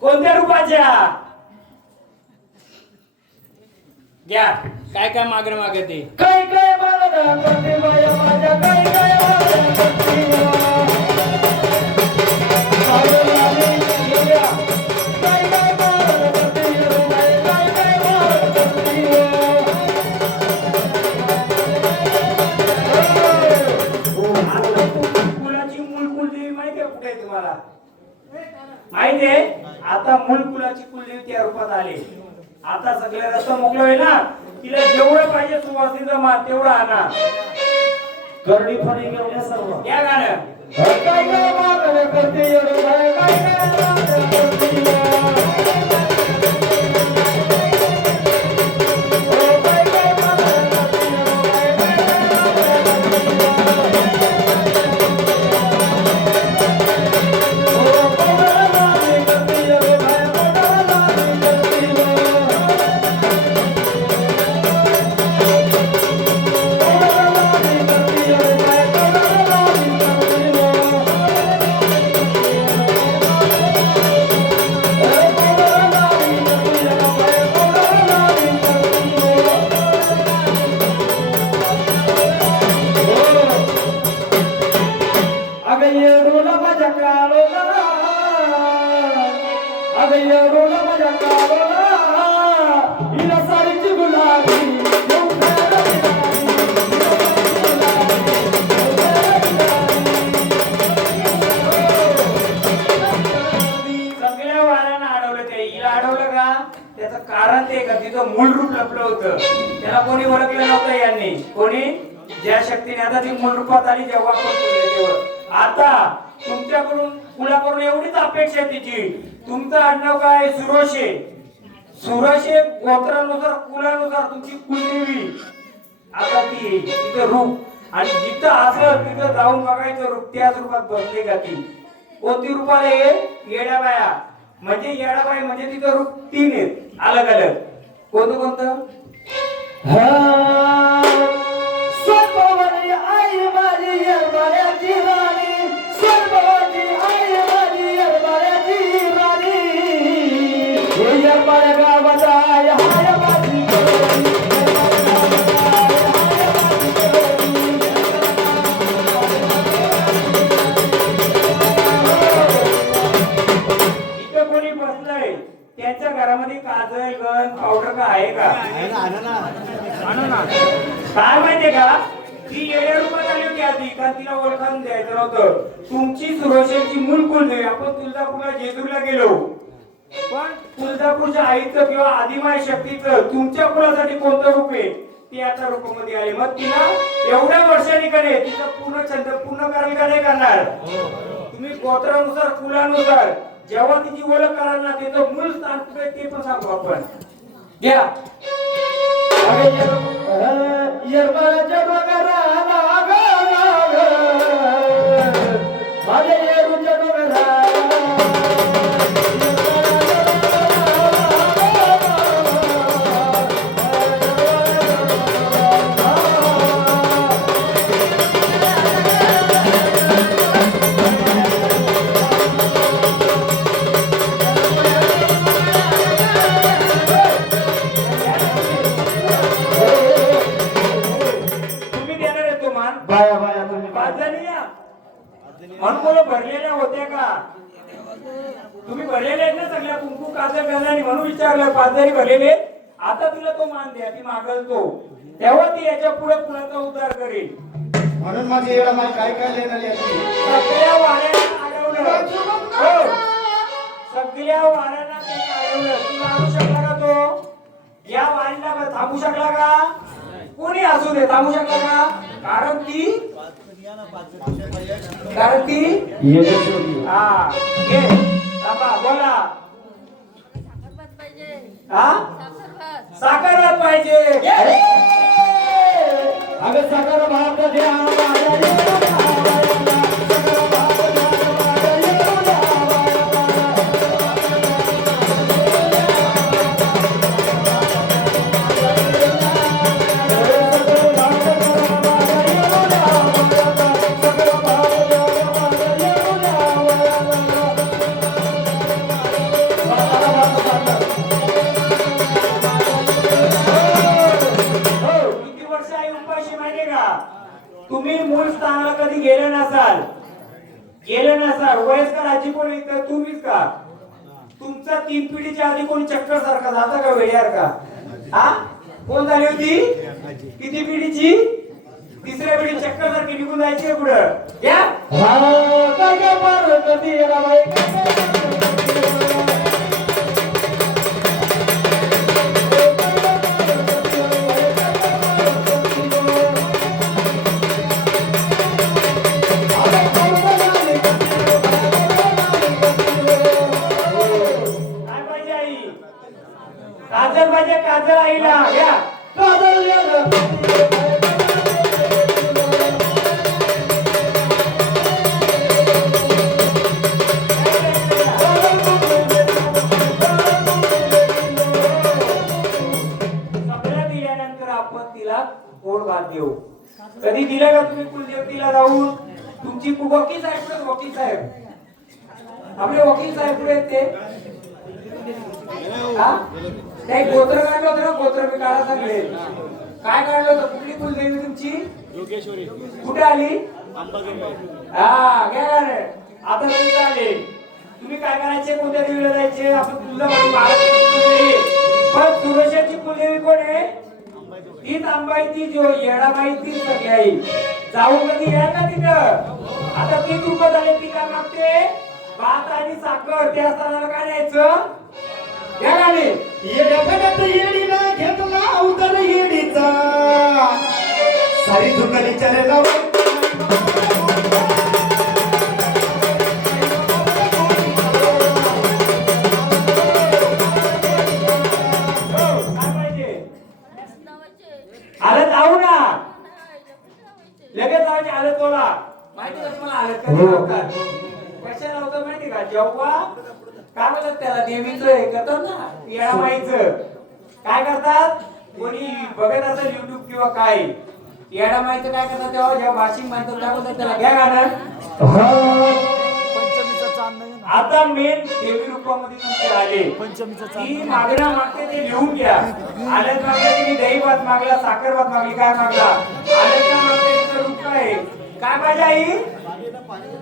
कोणत्या रूपाच्या? घ्या, काय काय मागणं मागते? काय काय मागणं करते बाया माझ्या, काय काय मागणं करते, काय काय मागणं करते, काय काय मागणं करते. मुलाची मूल देवी माहिती आहे कुठे आहे तुम्हाला? माहिती आहे? आता मूळ कुलाची कुलदेवी त्या रूपात आले. आता सगळे रस्ता मोकळे होईल ना. तिला जेवढं पाहिजे सुवासिनीचा मान तेवढा आणा. करडी फणी घेऊन या सर्व. या गाणं. काय काय मागणे करते येडो बाय, काय काय मागणे करते कारण ते का तिचं मूळ रूप लपलं होतं. त्याला कोणी ओळखलं नव्हतं यांनी. कोणी ज्या शक्तीने आता ती मूळ रूपात आली जेव्हा आता तुमच्याकडून कुणाकडून एवढीच अपेक्षा आहे तिची. तुमचं आडनाव काय? सुरोशे. सुरोशे गोत्रानुसार कुलानुसार तुमची कुलदेवी. आता ती तिचं रूप आणि जिथं असं तिथं जाऊन बघायचं रूप त्याच रूपात बसले का ती. कोणती रूपाला येड्याबाया म्हणजे येडाबाई म्हणजे तिचं रूप 3 आहेत अलग अलग. कोणतं कोणतं? सर्ववनी आई माझी येरमाळ्याची राणी, सर्ववनी आई माझी येरमाळ्याची राणी, हे येरमाळ्या गावात आहे हाय माझी करोनी. त्यांच्या घरामध्ये काजळ गण पावडर का आहे का? काय माहितीये का ती येड्या रूपात आली होती आधी का तिला ओळखून द्यायचं नव्हतं. तुमची सुरोशेची मूळ कुलदेवी. आपण तुळजापूरला जेजूरला गेलो पण तुळजापूरच्या आईचं किंवा आदिमाय शक्तीचं तुमच्या कुलासाठी कोणतं रूप आहे ते आता रूपामध्ये आले. मग तिला एवढ्या वर्षांनी करे तिचा पूर्ण छंद पूर्ण करायला का नाही करणार? तुम्ही गोत्रानुसार कुलानुसार जेव्हा तिची ओळख कराल ना त्याचं मूळ स्थान कुठे ते पण सांगू आपण. घ्या. येरमाळ्याच्या डोंगराला माझ्या येरूच्या डोंगराला मनमुलं भरलेल्या होत्या का? तुम्ही भरलेले आहेत ना सगळ्या कुंकू काजळ गंधाने म्हणून विचारलं 5 जणी भरलेले. आता तुला तो मान द्या ती मागल तो तेव्हा ती याच्या पुढे कुणाचा उद्धार करेल. म्हणून माझी येडा माय काय काय लेणार याची. सगळ्या वाऱ्यांना अडवलं. सगळ्या वाऱ्यांना त्यांनी अडवलं. तू आणू शकला का तो? या वारीला थांबू शकला का? कोणी असू दे थांबू शकला का? कारण ती हा घे थांबा बोला. हा साखर भात पाहिजे. अगं साखर भात द्या तुम्ही मूळ स्थानाला कधी गेले नसाल वयस्कर आजी कोण इथं तुम्हीच का? तुमचा 3 पिढीच्या आधी कोणी चक्कर सारखा जाता का वेड्यार का? हा कोण झाली होती? किती पिढीची? 3ऱ्या पिढी चक्कर सारखी निघून जायची पुढं. या हा काय काय पार कधी येणार बाई काजल पाहिजे काजल आईला घ्या. सगळं दिल्यानंतर आपण तिला गोड भात देऊ. कधी दिलं का तुम्ही कुलदेवतीला जाऊन? तुमची वकील साहेब वकील साहेब आपले वकील साहेब कुठे आहेत ते? हा? काही गोत्र काढलं होतं ना, गोत्र मी काढा सांगले. काय काढलं होतं? कुठली कुलदेवी तुमची? योगेश्वरी कुठे आली? अंबादेवी. हा घ्या का रे? आता तुमचं आले. तुम्ही काय करायचे? कोणत्या देवीला जायचे? आपण तुझा पण सुरक्षाची कुलदेवी कोण आहे? हीच अंबाई, ती जो येडाबाई, ती सगळी आई. जाऊ कधी या ना तिथं. आता 3 रुपये झाले. ती काय मागते? भात आणि साखर. त्या सणाला काय द्यायचं? घ्या गाडी. येडीला घेतला अवतार येडीचा सारी झुकाली चरेला आलं जाऊ ना लगेच जायचे. आलं तोला माहिती का तुम्हाला? आलं कशाला होतं माहिती का? जेव्हा काय म्हणतात त्याला, देवीचं हे करतात ना, येडामाईचं काय करतात? कोणी बघत असेल युट्यूब किंवा काय, येडामाईचं काय करतात तेव्हा जेव्हा भाषिक मानतात काय बोलतात त्याला? घ्या गाणं. पंचमीचा चांद आहे ना. आता मेन देवी रूपामध्ये तुमचे आले. पंचमीचा चांद. ती मागण्या मागते ते लिहून घ्या. आल्यात मागल्या तुम्ही दही भात मागला, साखर भात मागली, काय मागला? आल्याच्या मागते तिचं रूप काय? काय पाहिजे आई?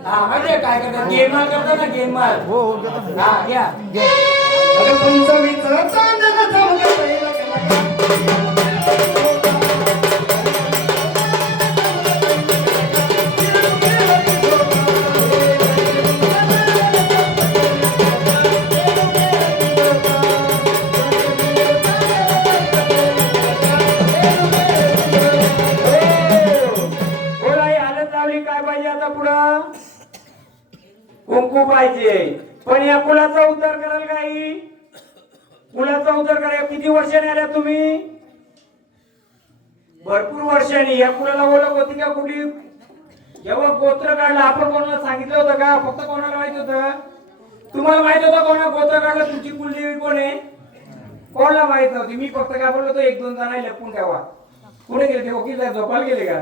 हा माहितीये काय करतात? गेनमाल करतात ना, गेनमाल. हो हो घेतो ना. हा घ्या. पंचमीचा चांदला चमकत काय पाहिजे आता पुढं? कुंकू पाहिजे. पण या कुलाचा उद्धार कराल काही? कुलाचा उद्धार करा. किती वर्षांनी आल्या तुम्ही? भरपूर वर्षांनी. या कुलाला ओळख होती का कुठली? जेव्हा गोत्र काढलं आपण कोणाला सांगितलं होतं का? फक्त कोणाला माहित होतं? तुम्हाला माहित होतं कोणा गोत्र काढलं? तुमची कुलदेवी कोण आहे? कोणाला माहित नव्हती. मी फक्त काय बोललो होतो, 1-2 जण लपून ठेवा. कुठे गेले ते वकील साहेब? झोपायला गेले का?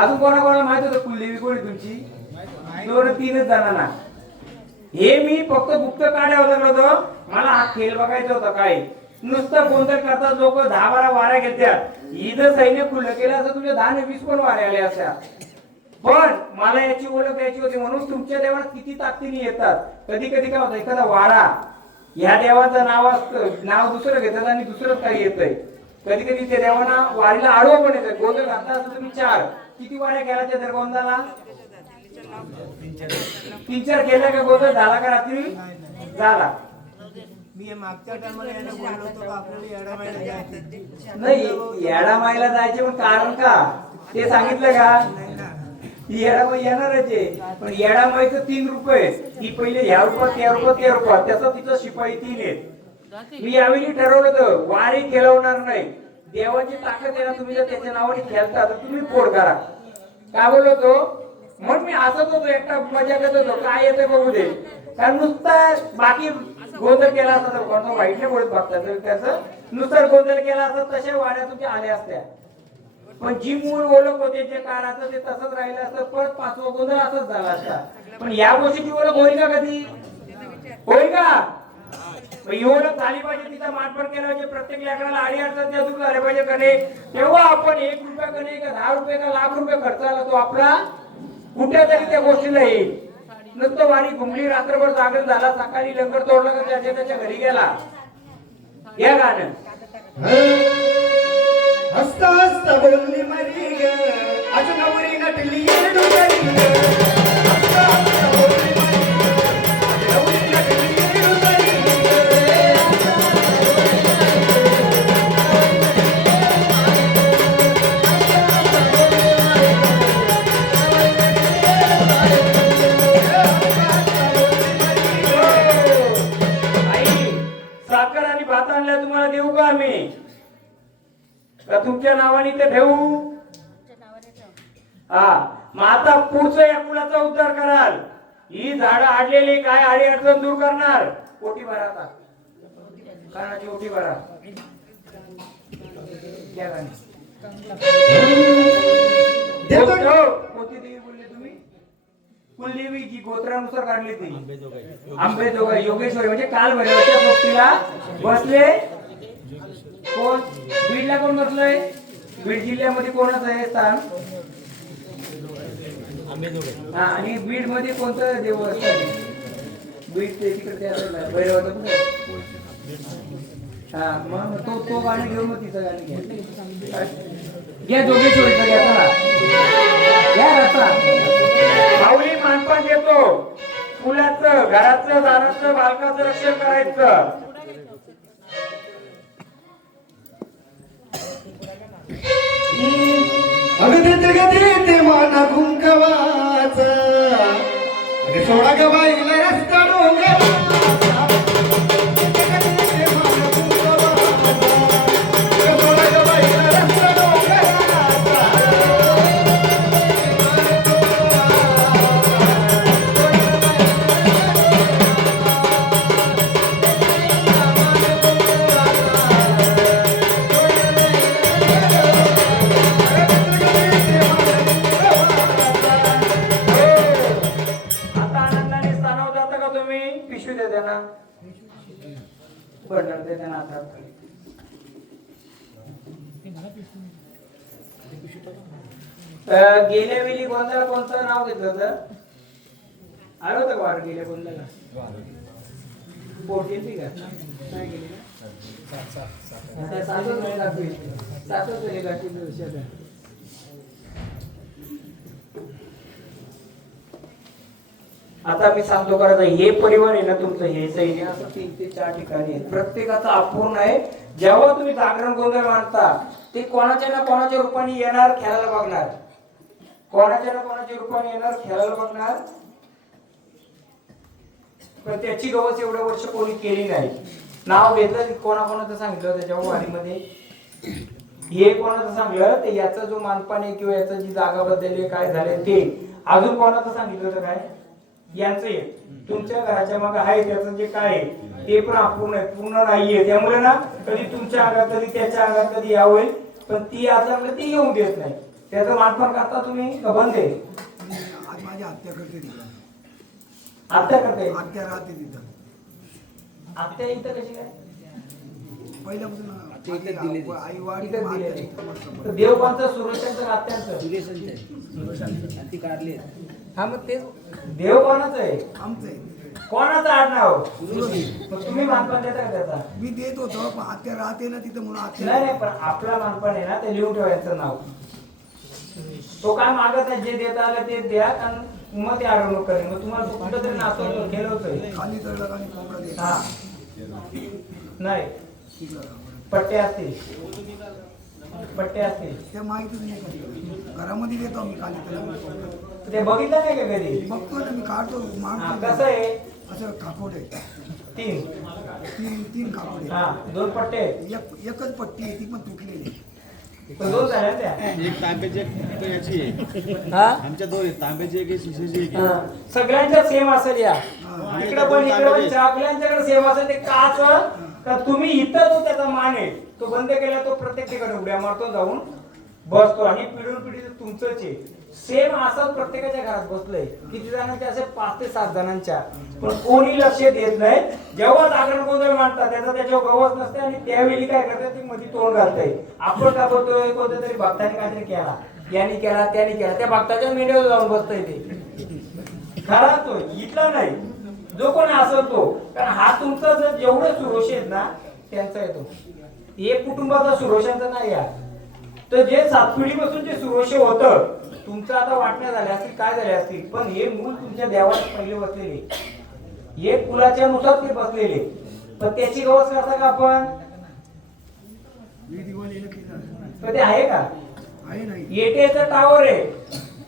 अजून कोणाला माहित होतं कुलदेवी कोण आहे तुमची? 2-3 जणांना. हे मी फक्त गुप्त काढायला होतो. मला हा खेळ बघायचा होता. काय नुसतं गोंधळ करतात लोक. 10-12 वाऱ्या घेतात. इथं सैन्य खुल्लं केलं असं तुमच्या 10-20 पण वाऱ्या आल्या असत्या. पण मला याची ओळख द्यायची होती म्हणून तुमच्या देवाला किती ताकदीने येतात. कधी कधी काय होतं, एखादा वाडा ह्या देवाचं नाव दुसरं घेतात आणि दुसरंच काही येतंय. कधी कधी त्या देवांना वारीला आडवं पण येतं. गोंधळ घातला असं तुम्ही 4 किती वाऱ्या केला त्या दर गोंधाला? 3-4 केल्या का? गोंधळ झाला का रात्री? झाला. मी मागच्या टायमाला याला बोललो होतो का आपल्याला येडामाईला जायचं नाही, येडामाईला जायचे पण कारण का ते सांगितलं का? येडामाई येणारच आहे. पण येडामाईचं 3 रुपये. ती पहिले ह्या रुपयात, त्या रुपयात, त्या रुपयात. त्याचं तिचं शिपाई 3 आहेत. मी यावेळी ठरवलं होतं वारी खेळवणार नाही. देवाची ताकद आहे ना, तुम्ही जर त्याच्या नावाने खेळता तर तुम्ही फोड करा. काय बोललो होतो? मग मी हसत होतो, एकटा मजा करत होतो. काय येतंय बघू दे. कारण नुसता बाकी गोंधळ केला असता तर कोणता वाईट नाही बोलत बघतात. त्याचं नुसतं गोंधळ केला असता तशा वाड्या तुमच्या आल्या असत्या. पण जी मूळ ओळख होते जे काळाचं ते तसंच राहिलं असतं. परत 5वा गोंधळ असंच झाला असता. पण या गोष्टीची ओळख होईल का कधी? होईल का? ही ओळख झाली पाहिजे. तिचा मानपण केला पाहिजे. प्रत्येक लेकराला अडीअडचण दूर झाले पाहिजे का नाही? तेव्हा आपण 1 रुपया का नाही का 10 रुपये का लाख रुपये खर्च आला तो आपला कुठेतरी त्या गोष्टीला येईल. नुसतं वारी घुमली, रात्रभर जागरण झाला, सकाळी लंगर तोडला का त्याच्या घरी गेला. या गाणं हसता हसता बोलली मरी ग अजून नवरी नटली येडू तरी ग. हसता हसता बोलली मरी ग नवरी नटली येडू तरी आई साखर आणि भात आणल्या तुम्हाला देऊ का आम्ही का तुमच्या नावाने ते ठेवू? हा मग आता पुढचं या कुलाचा उद्धार कराल. ही झाडं आडलेली काय आडी अडचण दूर करणार. ओटी भरा आता कानाची ओटी भरा. घ्या गाणी. कोणती देवी बोलले तुम्ही? कुलदेवी जी गोत्रानुसार काढली ती आंबेजोगाई योगेश्वरी म्हणजे काल भैरवाच्या सोबतीला बसले. कोण? बीडला कोण बसलंय? बीड जिल्ह्यामध्ये कोणाच आहे स्थान? हा आणि बीड मध्ये कोणतं देवस्थान? बीड ते तिकडे भैरवाचं कुठे? हा मग तो गाणं घेऊन मग तिचं गाणं घ्या. घ्या जोगेश्वरीचं घ्या. चला घ्या रस्ता. माऊली मानपान देतो. फुलाचं घराचं दाराचं बालकाचं रक्षण करायचं. अगदी माना कुंकवाच सोडा ग बाईला रस्ता गेल्या वेळी गोंधळ कोणतं नाव घेतलं होतं? आलं होतं वार गेल्या गोंधळाला? बोट गेली का? नाही गेली ना? आता मी सांगतो करायचं हे परिवार आहे ना तुमचं हे सैन्य असं 3 ते 4 ठिकाणी आहे. प्रत्येकाचं अपूर्ण आहे. जेव्हा तुम्ही जागरण गोंधळ मांडता ते कोणाच्या ना कोणाच्या रूपाने येणार खेळायला बघणार. कोणाच्या ना कोणाच्या रूपाने येणार खेळायला बघणार. पण त्याची गवस एवढ्या वर्ष कोणी केली नाही. नाव घेतलं कोणाकोणाचं सांगितलं त्याच्या वारीमध्ये हे कोणाचं सांगलं ते याचा जो मानपान आहे किंवा याचा जी जागा बदलली काय झाले ते अजून कोणाचं सांगितलं होतं काय यांचं आहे. तुमच्या घराच्या मागे आहे त्याचं जे काय आहे ते पण अपूर्ण आहे पूर्ण नाहीये. त्यामुळे ना कधी तुमच्या अंगात कधी त्याच्या अंगात कधी या होईल पण ती आता ती येऊन देत नाही. त्याचं मानपान करता तुम्ही का बंद आहे? माझी हत्या करते हत्या करते. हत्या राहते तिथं. हत्या इथं कशी काय? पहिल्यापासून आई वाढ देव कोणतं? सुरेशांचं का हत्यांचं? हा मग ते देव कोणाचं आहे? आमचं आहे. कोणाचं आडनाव? मग तुम्ही मानपान देता का त्याचा? मी देत होतो पण हत्या राहते ना तिथं म्हणून हत्या नाही पण आपला मानपान आहे ना ते लिहून ठेवायचं नाव. तो काय मागत नाही जे देता आलं ते द्या आणि मग ते अडवणूक करेल. मग तुम्हाला तो कुठं तरी नाचवतो गेलो होतोय खाली तळला आणि कोंबडा दे. हा नाही पट्टे असतील पट्टे असतील त्या माहितीच नाही. घरामध्ये देतो आम्ही खाली त्याला. ते बघितलं नाही का कधी? बघतो ना मी काढतो मारतो. कसं आहे? असं खाकोट आहे. 3 खाकोट आहे. हा 2 पट्टे आहेत. एकच पट्टी आहे ती पण तुटलेली. तो 2 झाल्या त्या. एक तांब्याची एक याची आहे. हा आमच्या 2 आहेत. तांब्याची एक आहे, शिशीची एक आहे. हा. सगळ्यांच्या सेम असेल या इकडे पण सगळ्यांच्याकडे सेम असेल. ते काच का तुम्ही इथं तो त्याचा मान आहे तो बंद केला तो प्रत्येक ठिकाणी उड्या मारतो जाऊन बसतो आणि पिढून पिढी तुमचंच आहे. सेम असं प्रत्येकाच्या घरात बसलंय. किती जणांच्या? असे 5 ते 7 जणांच्या. पण कोणी लक्ष देत नाही. जेव्हा जागरण गोंधळ मांडतात त्याचा त्याच्यावर गवस नसते आणि त्यावेळी काय करतात ते मध्ये तोंड घालतंय. आपण का बोलतोय कोणत्या तरी भक्ताने काहीतरी केला यांनी केला त्याने केला त्या भक्ताच्या मेंढ्यावर जाऊन बसतोय ते खरा तो इथला नाही जो कोणी असेल तो. कारण हा तुमचा जर जेवढे सुरोश आहेत ना त्यांचा येतो. एक कुटुंबाचा सुरोशांचा नाही या. तर जे 7 पिढीपासून जे सुरोश होतं तुमचं आता वाटण्या झाल्या असतील काय झाल्या असतील पण हे मूल तुमच्या देवाला पहिले बसलेले हे कुलाच्या नुसार ते बसलेले. पण त्याची गवस करता का आपण? पण ते आहे का? आहे नाही. येटेचं टावर आहे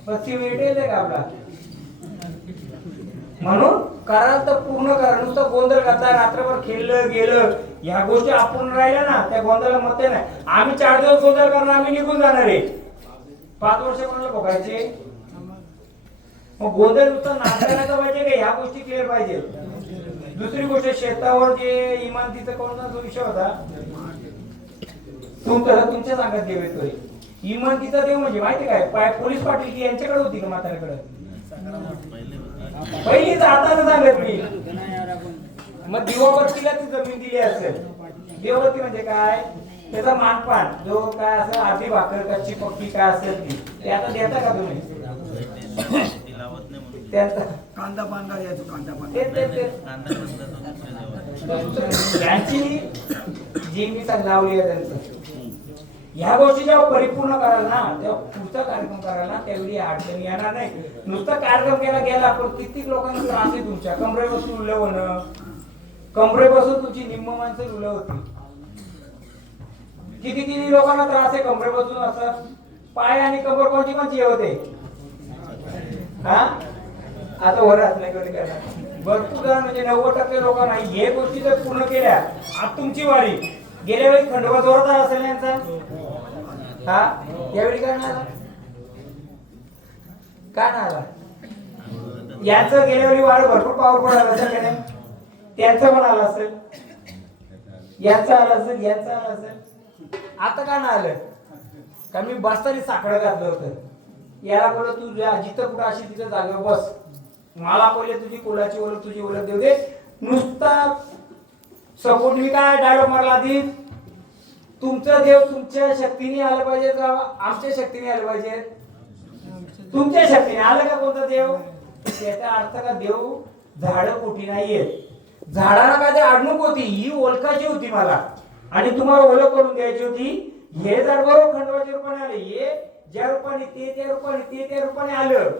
पश्चिम येटेच आहे का आपला म्हणून कराल तर पूर्ण करा. नुसतं गोंधळ घातला, रात्रभर खेळलं गेलं, ह्या गोष्टी आपण राहिल्या ना, त्या गोंधळाला मत नाही. आम्ही 4 दिवस गोंधळ करणार, आम्ही निघून जाणार आहे. 5 वर्ष कोणाला भोगायचे? मग गोंधळ नुसतं नाचण्याचा पाहिजे का? ह्या गोष्टी क्लिअर पाहिजे. दुसरी गोष्ट, शेतावर जे इमानतीचा कोणता जो विषय होता तुमच्या सांगत देव येतोय. इमानतीचा देव म्हणजे माहिती काय? पोलीस पाटील की यांच्याकडे होती का म्हाताऱ्याकडे? पहिलीच हाताने सांगत मी. मग दिवाबत्तीला ती जमीन दिली असेल. दिवाबत्ती म्हणजे काय? त्याचा मानपान जो काय असं अर्धी भाकर कच्ची पक्की काय असेल ती ते आता देता का तुम्ही? कांदा पांगा द्यायचो, कांदा पांगा. यांची जी मी लावली आहे त्यांचं, ह्या गोष्टी जेव्हा परिपूर्ण कराल ना, तेव्हा पुढचा कार्यक्रम करायला त्यावेळी अडचणी येणार नाही. नुसता कार्यक्रम केला गेला पण किती लोकांना त्रास आहे तुमच्या. कमरे बसून उलव होणं, कमरे बसून तुमची निम्म माणसं उलव होती. किती लोकांना त्रास आहे कमरे बसून. असं पाय आणि कमर कोणची होते हा आता वरात नाही भरपूर जण म्हणजे 90% लोकांना हे गोष्टी जर पूर्ण केल्या. आता तुमची वारी. गेल्या वेळी खंडोबा जोरदार असेल यांचा, हा यावेळी काय ना आला? काय ना आला? याचं गेल्या वेळी वाढ भरपूर पॉवरफुल आला असेल का नाही? त्यांचं पण आलं असेल, यांचं आलं असेल, यांचं आलं असेल. आता का ना आलं? का मी बसताना साखळ घातलं होतं. याला बोलत तू जिथं कुठं अशी तिथं जागेवर बस. मला पहिले तुझी कुलाची ओळख, तुझी ओळख देऊ दे. नुसता सपोर्ट मी काय डायलॉग मारला आधी, तुमचं देव तुमच्या शक्तीने आलं पाहिजे का आमच्या शक्तीने आलं पाहिजे? तुमच्या शक्तीने आलं का कोणता देव? त्याचा अर्थ का देव झाडं कोठी नाहीये. झाडाला काय ते अडणूक होती, ही ओळखाची होती मला आणि तुम्हाला ओळख करून द्यायची होती. हे झाड बरोबर खंडोबाच्या रूपाने आले, हे ज्या रूपाने ते त्या रूपाने ते त्या रूपाने आलं.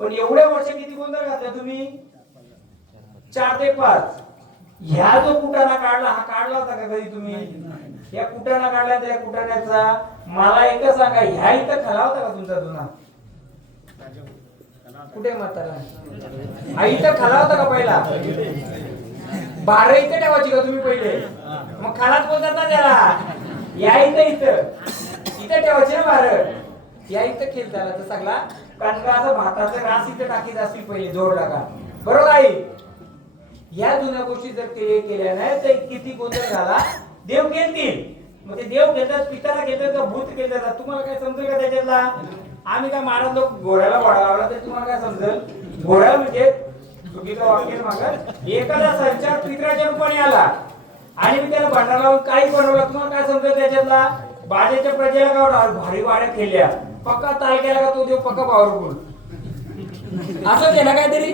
पण एवढ्या वर्ष किती गोंधळ घातला तुम्ही? 4 ते 5. ह्या जो कुटाणा काढला, हा काढला होता का कधी तुम्ही? या कुटाणा काढला त्या कुटाण्याचा मला एकच सांगा, ह्या इथं खला होता का तुमचा जुना? कुठे म्हातारा? हा इथं खला होता का पहिला? 12 इथे ठेवायची का तुम्ही पहिले? मग खालाच बोलतात ना त्याला. या इथं ठेवायचे ना 12. या इथं खेळ झाला तर सगळा. कारण का असं भाताचं रास इथं टाकीत असतील पहिले जोड टाका. बरोबर आहे? या जुन्या गोष्टी जर केल्या नाही तर किती गोंधळ झाला. देव घेतील, मग ते देव घेतात, पिताला घेतात का भूत घेतात? तुम्हाला काय समजेल का त्याच्यातला? आम्ही काय महाराज लोक घोड्याला वाढा लावला तर तुम्हाला काय समजेल? घोड्या म्हणजे चुकीचं वाक्य मागत एखादा संचार पित्राच्या रूपाने आला आणि मी त्याला भांडा लावून काही बनवला, तुम्हाला काय समजेल त्याच्यातला? बाजेच्या प्रजेला का भारी वाड्या केल्या, पक्का ताल केला का तो देव पक्का पॉवरफुल असं आहे ना काहीतरी.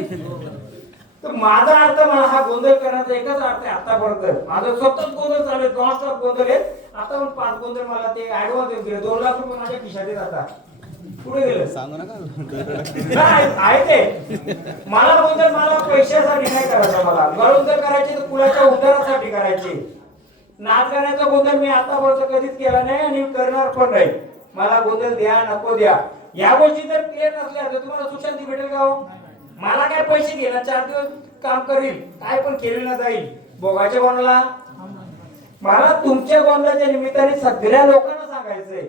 तर माझा अर्थ मला हा गोंधळ करण्याचा एकच अर्थ आहे आतापर्यंत. माझं सतत गोंधळ चालू आहे, 9 गोंधळ आहेत. आता पण 5 गोंधळ मला ते ऍडव्हान्स गेले. 2 लाख रुपये माझ्या खिशात आहेत. आता पुढे गेलं सांगू नका. नाही आहे ते. मला गोंधळ मला पैशासाठी नाही करायचा. मला गोंधळ करायचे तर कुणाच्या उद्धारासाठी करायचे. नाच गाण्याचा गोंधळ मी आतापर्यंत कधीच केला नाही आणि करणार पण नाही. मला गोंधळ द्या नको द्या, या गोष्टी जर क्लिअर नसल्या तर तुम्हाला सुशांती भेटेल का हो? मला काय पैसे घेणार, 4 दिवस काम करील, काय पण केलं ना जाईल भोगाच्या कोणाला? मला तुमच्या गोंधळाच्या निमित्ताने सगळ्या लोकांना सांगायचंय,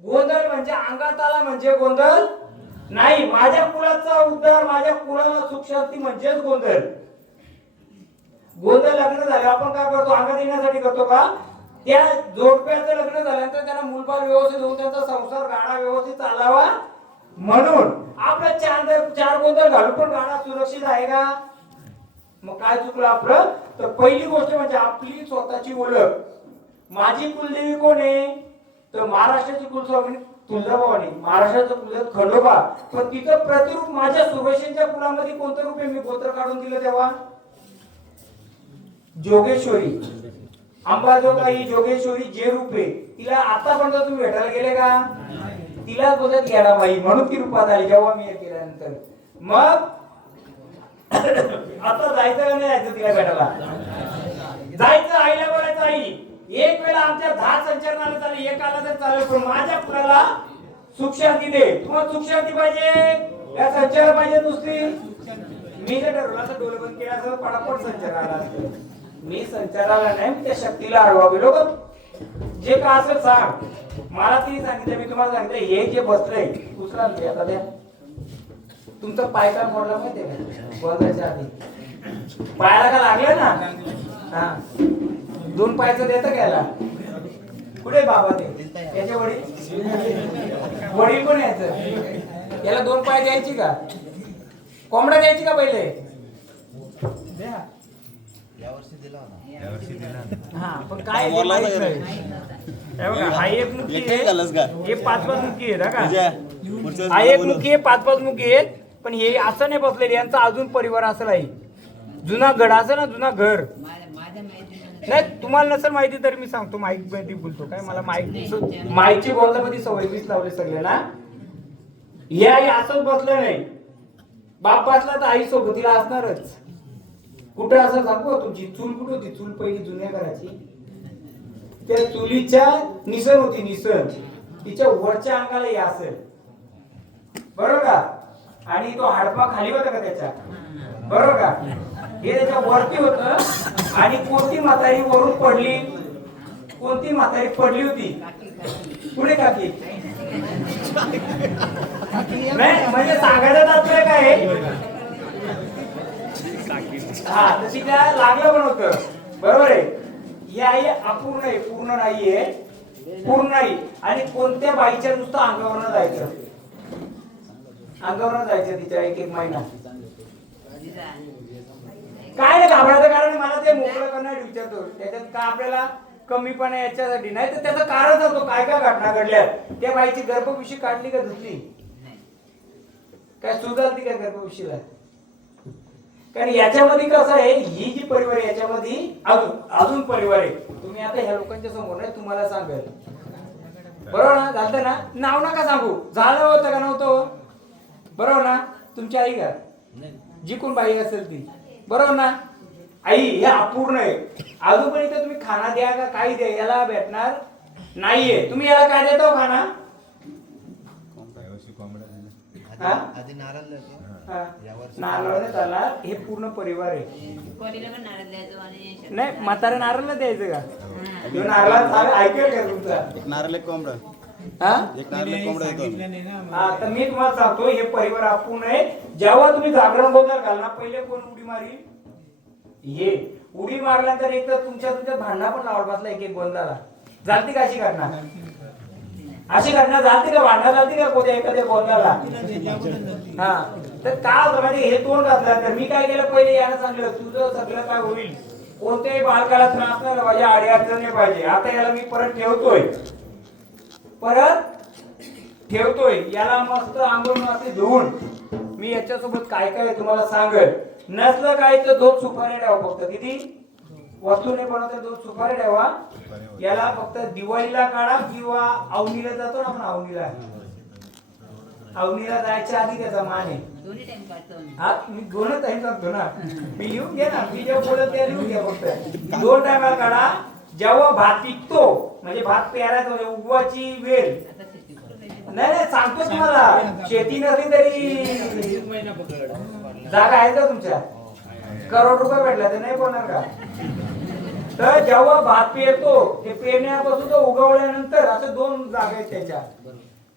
गोंधळ म्हणजे अंगात आला म्हणजे गोंधळ नाही. माझ्या कुळाचा उद्धार, माझ्या कुळाला सुख शांती म्हणजेच गोंधळ. गोंधळ लग्न झाले आपण काय करतो? अंगात येण्यासाठी करतो का? त्या जोडप्याचं लग्न झाल्यानंतर त्यांना मूलबाळ व्यवस्थित होऊन त्यांचा संसार गाडा व्यवस्थित चालावा म्हणून आपलं 4 गोंधळ घालून पण गाडा सुरक्षित आहे का? मग काय चुकलं आपलं? तर पहिली गोष्ट म्हणजे आपली स्वतःची ओळख. माझी कुलदेवी कोण आहे? तर महाराष्ट्राची कुलस्वामिनी तुळजाभवानी, महाराष्ट्राचं कुलदैवत खंडोबा. पण तिचं प्रतिरूप माझ्या सुरक्षेच्या कुलामध्ये कोणतं रूप आहे? मी गोत्र काढून दिलं तेव्हा जोगेश्वरी, अंबाजोगाई जोगेश्वरी जे रूप आहे तिला आतापर्यंत तुम्ही भेटायला गेले का? तिला बोलत गेला बाई म्हणून ती रूपात आली जेव्हा मी केल्यानंतर. मग आता जायचं का नाही जायचं तिला भेटायला? जायचं. आईला बोलायचं आई एक वेळा आमच्या 10 संचरणाला चालेल, एक आला तर चालेल, पण माझ्या कुणाला सुख शांती दे. तुम्हाला सुख शांती पाहिजे या संचार पाहिजे नुसती? मी जर ठरवलं असं डोळे बंद केलं असं पटापट संचाराला असतं. मी संचाराला नाही, मी त्या शक्तीला अडवा गेलो. जे का असेल सांग. मला ती सांगितलं, मी तुम्हाला सांगितलं हे जे बसलंय दुसरा ते आता द्या. तुमचा पाय काय मोडला माहितीये का बोलायच्या आधी? पायाला का लागलं ना? हा 2 पायाचं देतं घ्यायला. कुठे बाबा ते त्याचे वडील पण यायचं. याला 2 पाय द्यायची का? कोंबडा द्यायची का पहिले? द्या. हा पण काय ते माहित नाही. हे बघा, हा एक मुखी आहे, हे 5-5 मुखी आहेत का? हा एक मुखी आहे, 5-5 मुखी आहेत. पण हे असं नाही बसलेले, यांचा अजून परिवार असेल. आहे जुना गड असं ना, जुना घर नाही. तुम्हाला नसेल माहिती तरी मी सांगतो. माईक मध्ये बोलतो काय, मला माईकची बोलण्यामध्ये सवय मीच लावले सगळे ना. हे आई असंच बसलं नाही. बाप बसला तर आई सोबतीला असणारच. कुठे असं सांगू, तुमची चूल कुठे होती? चूल पहिली जुन्या घराची, त्या चुलीच्या निसण होती, निसण तिच्या वरच्या अंगाला हे असेल, बरोबर का? आणि तो हाडपा खाली होता का त्याच्या, बरोबर का? हे त्याच्या वरती होत. आणि कोणती म्हातारी वरून पडली, कोणती म्हातारी पडली होती पुढे काकी नाही, म्हणजे सांगायला तात्पर्य काय? हा तर तिला लागलं पण होतं, बरोबर आहे. ही आई अपूर्ण आहे, पूर्ण नाहीये, पूर्ण नाही. आणि कोणत्या बाईच्या नुसतं अंगावरनं जायचं, अंगावरनं जायचं तिच्या 1-1 महिना. काय नाही घाबरायचं कारण मला ते मोकळं करण्यासाठी विचारतो. त्याच्यात का आपल्याला कमीपणा याच्यासाठी नाही, तर त्याचं कारण सांगतो. काय काय घटना घडल्या. त्या बाईची गर्भपिशवी काढली का धुतली? काय सुधारती काय गर्भपिशवीला? कारण याच्यामध्ये कसं आहे, ही जी परिवार आहे याच्यामध्ये अजून परिवार आहे. तुम्ही आता ह्या लोकांच्या समोर नाही तुम्हाला सांगेल, बरोबर ना? झालं ना? नाव नका सांगू. झालं होतं का नव्हतं, बरोबर ना? तुमची आई का, जी कोण बाई असेल ती, बरोबर ना? आई हे अपूर्ण आहे. अजून पण इथं तुम्ही खाना द्या का काही द्या, याला भेटणार नाहीये. तुम्ही याला काय देता खाना? नारळ चालणार. हे पूर्ण परिवार आहे. नाही म्हातारा नारळला द्यायचं का? नारळा ऐकेल का तुमचा? एक नारळ एक कोंबडा. हा एक नारळ एक कोंबडा देतो. हा तर मी तुम्हाला सांगतो, हे परिवार अपूर्ण आहे. जेव्हा तुम्ही जागरण गोंधळ घालणार, पहिले कोण उडी मारी? हे उडी मारल्यानंतर एक तर तुमच्या भांडणा पण लावत बसला एक गोंधळाला. झालती का अशी घटना? अशी घटना झालती का? भांडणा झालती का कोणत्या एखाद्या गोंधळाला? हा तर काय होतं म्हणजे हे तोंड घातलं. तर मी काय केलं, पहिले याला सांगितलं तुझं सगळं काय होईल, कोणत्याही बालकाला त्रास नाही पाहिजे, अडचण नाही पाहिजे. आता याला मी परत ठेवतोय. याला मस्त आंघोळ मासे धुवून मी याच्यासोबत काय काय तुम्हाला सांगेल. नसलं काय तर 2 सुपारी ठेवा फक्त. किती वस्तूने बनवते 2 सुपारी ठेवा. याला फक्त दिवाळीला काढा किंवा अवनीला जातो ना आपण, अवनीला जायच्या आधी त्याचा मान आहे. हा मी 2 टाइम सांगतो ना, मी लिहून घे ना, मी जेव्हा बोलत त्या लिहून घ्या. फक्त 2 टायमाला काढा. जेव्हा भात पिकतो म्हणजे भात पेरायचा म्हणजे उगवाची वेळ, नाही सांगतो तुम्हाला. शेती नसली तरी जागा आहे का तुमच्या? करोड रुपये भेटला तर नाही बोलणार का? तर जेव्हा भात पेरतो ते पेरण्यापासून तो उगवल्यानंतर असं 2 जागा आहेत त्याच्या,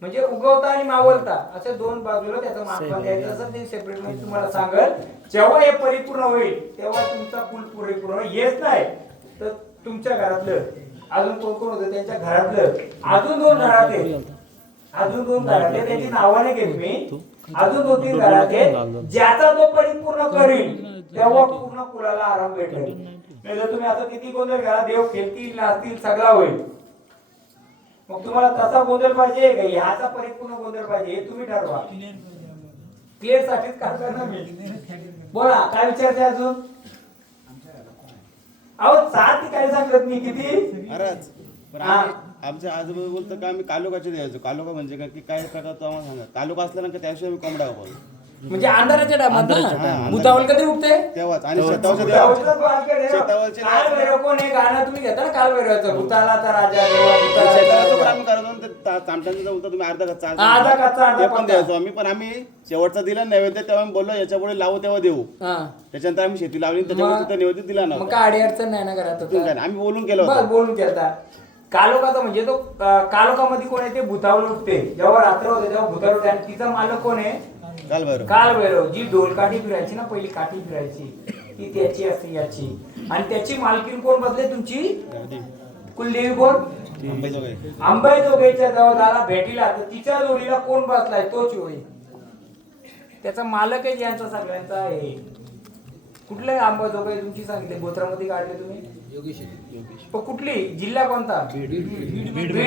म्हणजे उगवता आणि मावलता असं 2 बाजूला त्याचं मापन द्यायचं. असं ते सेपरेट मी तुम्हाला सांगेल. जेव्हा हे परिपूर्ण होईल तेव्हा तुमचा कुल परिपूर्ण हेच नाही तर तुमच्या घरातलं अजून कोण होतं त्यांच्या घरातलं अजून 2 घरात आहेत, अजून 2 घरात आहेत. त्यांची नावाने घेत मी. अजून 2-3 घरात आहेत. ज्याचा तो परिपूर्ण करील तेव्हा पूर्ण कुलाला आराम भेटेल. नाही तर तुम्ही आता किती गोंधळ घ्या, देव खेळतील नाचतील सगळा होईल. मग तुम्हाला तसा गोंधळ पाहिजे का ह्याचा परिपूर्ण गोंधळ पाहिजे हे तुम्ही ठरवा. क्लिअर साठीच काम करणार मी. बोला काय विचारते अजून? अहो 7 काय सांगत मी किती? आमच्या आजोबा बोलतो का आम्ही कालोखाचे द्यायचो. कालोखा म्हणजे काय प्रकारचं आम्हाला सांगा. कालोखा असला ना त्याशिवाय मी कोंबडा वापरतो. म्हणजे अंधाराच्या टायमात ना भूतावल कधी उठते तेव्हाच आणि शेतावरच्या शेतावरचे काल भैरव कोण हे गाणं तुम्ही घेता ना काल भैरवाचं भूताला तर राजा देवा भूताला शेतावरचं पण राजा. आम्ही करतो ना, ते तामटांचं जो होतं तुम्ही अर्धा कच्चा अर्धा कच्चा, अर्धा ते पण पक्का. द्यायचो आम्ही. पण आम्ही शेवटचा दिला नैवेद्य तेव्हा आम्ही बोललो याच्या पुढे लावू तेव्हा देऊ. हा. त्याच्यानंतर आम्ही शेती लावली त्याच्यामुळे तिथं नैवेद्य दिला मग नव्हता. काय अडी अडचण नाही ना घरात तुम्ही काय नाही, आम्ही बोलून केलं बस होतं. बोलून केलता. कालोखाचा म्हणजे तो कालोखामध्ये कोण आहे ते भूतावल उठते जेव्हा रात्र होते तेव्हा भूतावल उठते आणि तिचा मालक कोण आहे काल बरं काल भैरव. जी डोलकाठी फिरायची ना पहिली काठी फिरायची ती त्याची असते याची. आणि त्याची मालकीन कोण बसले तुमची कुलदेवी कोण अंबाजोगाई. अंबाजोगाईच्या जवळ झाला भेटीला तर तिच्या जोडीला कोण बसलाय तोच होय. त्याचा मालक आहे यांचा सगळ्यांचा आहे. कुठलं अंबाजोगाई तुमची सांगितले गोत्रामध्ये काढले तुम्ही पण कुठली जिल्हा कोणता बीड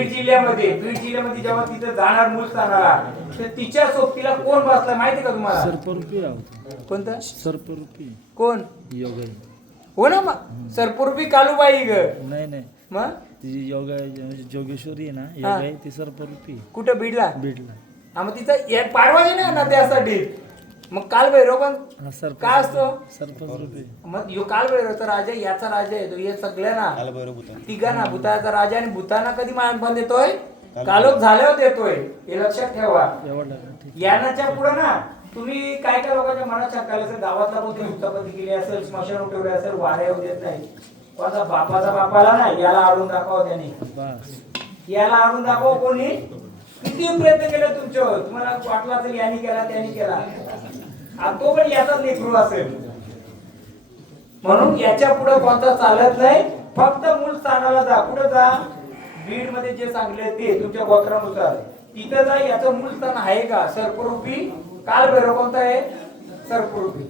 जिल्ह्यामध्ये. बीड जिल्ह्यामध्ये जेव्हा तिथे जाणार मूळ स्थानाला तर तिच्या सोबतीला कोण बसला माहिती का तुम्हाला सर्परूपी कोणतं सर्परूपी कोण योगा हो ना मग सरपूर्वी कालूबाई ग नाही नाही मग ती योगा जोगेश्वरी आहे ना हा. योगा आहे ती सर्परूपी कुठं बीडला बीडला हा मग तिथं पाडवाजे नाही ना त्यासाठी. मग काल भैरव पण हा सर्प काय असतो सर्परूपी मग यो काल भैरवचा राजा याचा राजा येतो हे सगळ्या ना काल बरं होतं. तिघा ना भूताचा राजा आणि भूताना कधी मानपण देतोय कालोख झाल्यावर देतोय हे लक्षात ठेवा. एवढं ठीक यानाच्या पुढे ना तुम्ही काय काय लोकांच्या मनात शंका आली असेल गावातला कोणती उत्पत्ती केली असेल स्मशान उठवले असेल वाऱ्या येऊ देत नाही. कोणता बापाचा बापाला ना याला आडून दाखवा त्याने बस याला आणून दाखव कोणी किती प्रयत्न केले तुमच्यावर तुम्हाला वाटला असेल यांनी केला त्यांनी केला आणि तो पण याचाच लेकरू असेल. म्हणून याच्या पुढे कोणता चालत नाही. फक्त मूळ स्थानाला जा. कुठे जा बीड मध्ये जे सांगले ते तुमच्या गोत्रानुसार तिथं जा. याचं मूळ स्थान आहे का सर्परूपी काल भैरव कोणता आहे सर्परूपी.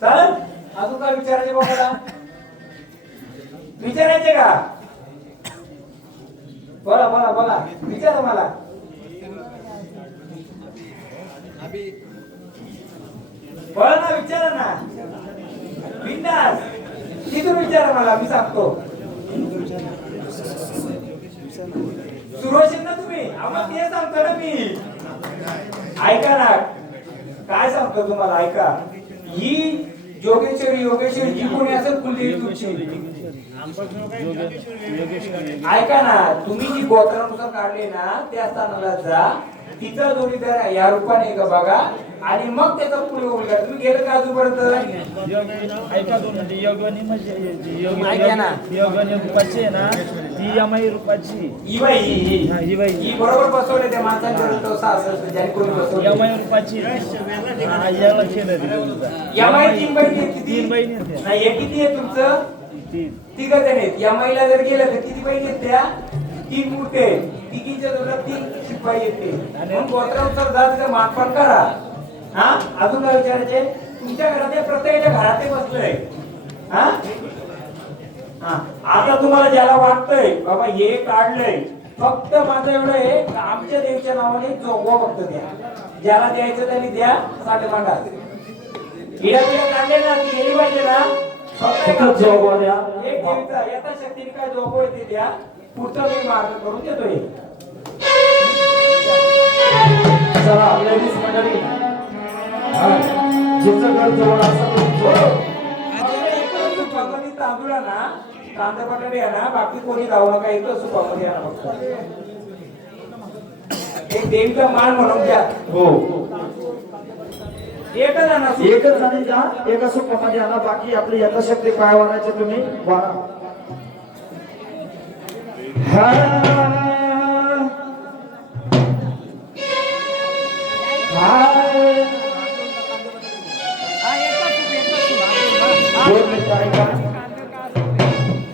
चालेल अजून काय विचारायचे बघा विचारायचे का बोला बोला बोला विचारा मला. बोला ना विचारा ना बिंदास तिथून विचारा मला मी सांगतो. सुरू असेल ना तुम्ही आम्हाला ते सांगतो ना मी. ऐका ना काय सांगतो तुम्हाला ऐका. ही जोगेश्वरी योगेश्वरी जी कोणी असेल कुलदेवी तुमची ऐका ना तुम्ही जी गोत्रानुसार काढले ना त्या स्थानाला जा. तिचा जोडीदार या रूपाने का बघा आणि मग त्याचा पुढे उलगा. तुम्ही गेलं का अजूनपर्यंत ऐका दोन म्हणजे योगानी म्हणजे ऐका ना. योगानी रूपाची आहे ना ती यमाई रूपाची ही बाई हा, ही बाई ही बरोबर बसवले त्या माणसांकडे तो असं ज्याने कोणी बसवलं यमाई रूपाची हा, याला केलं तिथं. यमाई तीन बहिणी आहेत. तीन किती बहिणी आहेत त्या. नाही हे किती आहे तुमचं तीन तिघ जण आहेत. यमाईला जर गेलं तर किती बहिणी आहेत त्या तीन मूर्ती आहेत. तिघींच्या जोड्यात तीन शिपाई येते. म्हणून गोत्रानुसार जा तिथं मानपान करा. हा अजून काय विचारायचे तुमच्या घरात प्रत्येकाच्या घरात ते बसलंय. हा आता तुम्हाला ज्याला वाटतंय बाबा हे काढलंय फक्त माझं एवढं आहे आमच्या देवीच्या नावाने जोगवा फक्त द्या. ज्याला द्यायचं त्यांनी द्या साठे मांडा हिरा पिढ्या काढले ना ती गेली पाहिजे ना फक्त जोगवा द्या. एक देवीचा यथाशक्तीने काय जोगवा आहे ते द्या. पुढचा मी मार्ग करून देतोय. चला लेडीज मंडळी जिचं घर जवळ असं तांदूळा ना कांदा बटाटे आहे ना बाकी कोणी जाऊ नका एकच सुपामध्ये आणा फक्त. एक देवीचा मान म्हणून द्या. हो एकच आणा एकच जणी द्या. एका सुपामध्ये आणा. बाकी आपली यथाशक्ती पाय वाढायचे तुम्ही वाढा.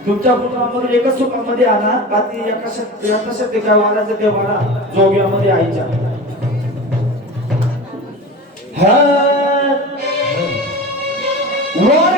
तुमच्या कुटुंबामधून एकच सुखामध्ये आणा. बाकी यथाशक्ती काय वाढायचं ते वाढा जोग्यामध्ये आईच्या. वन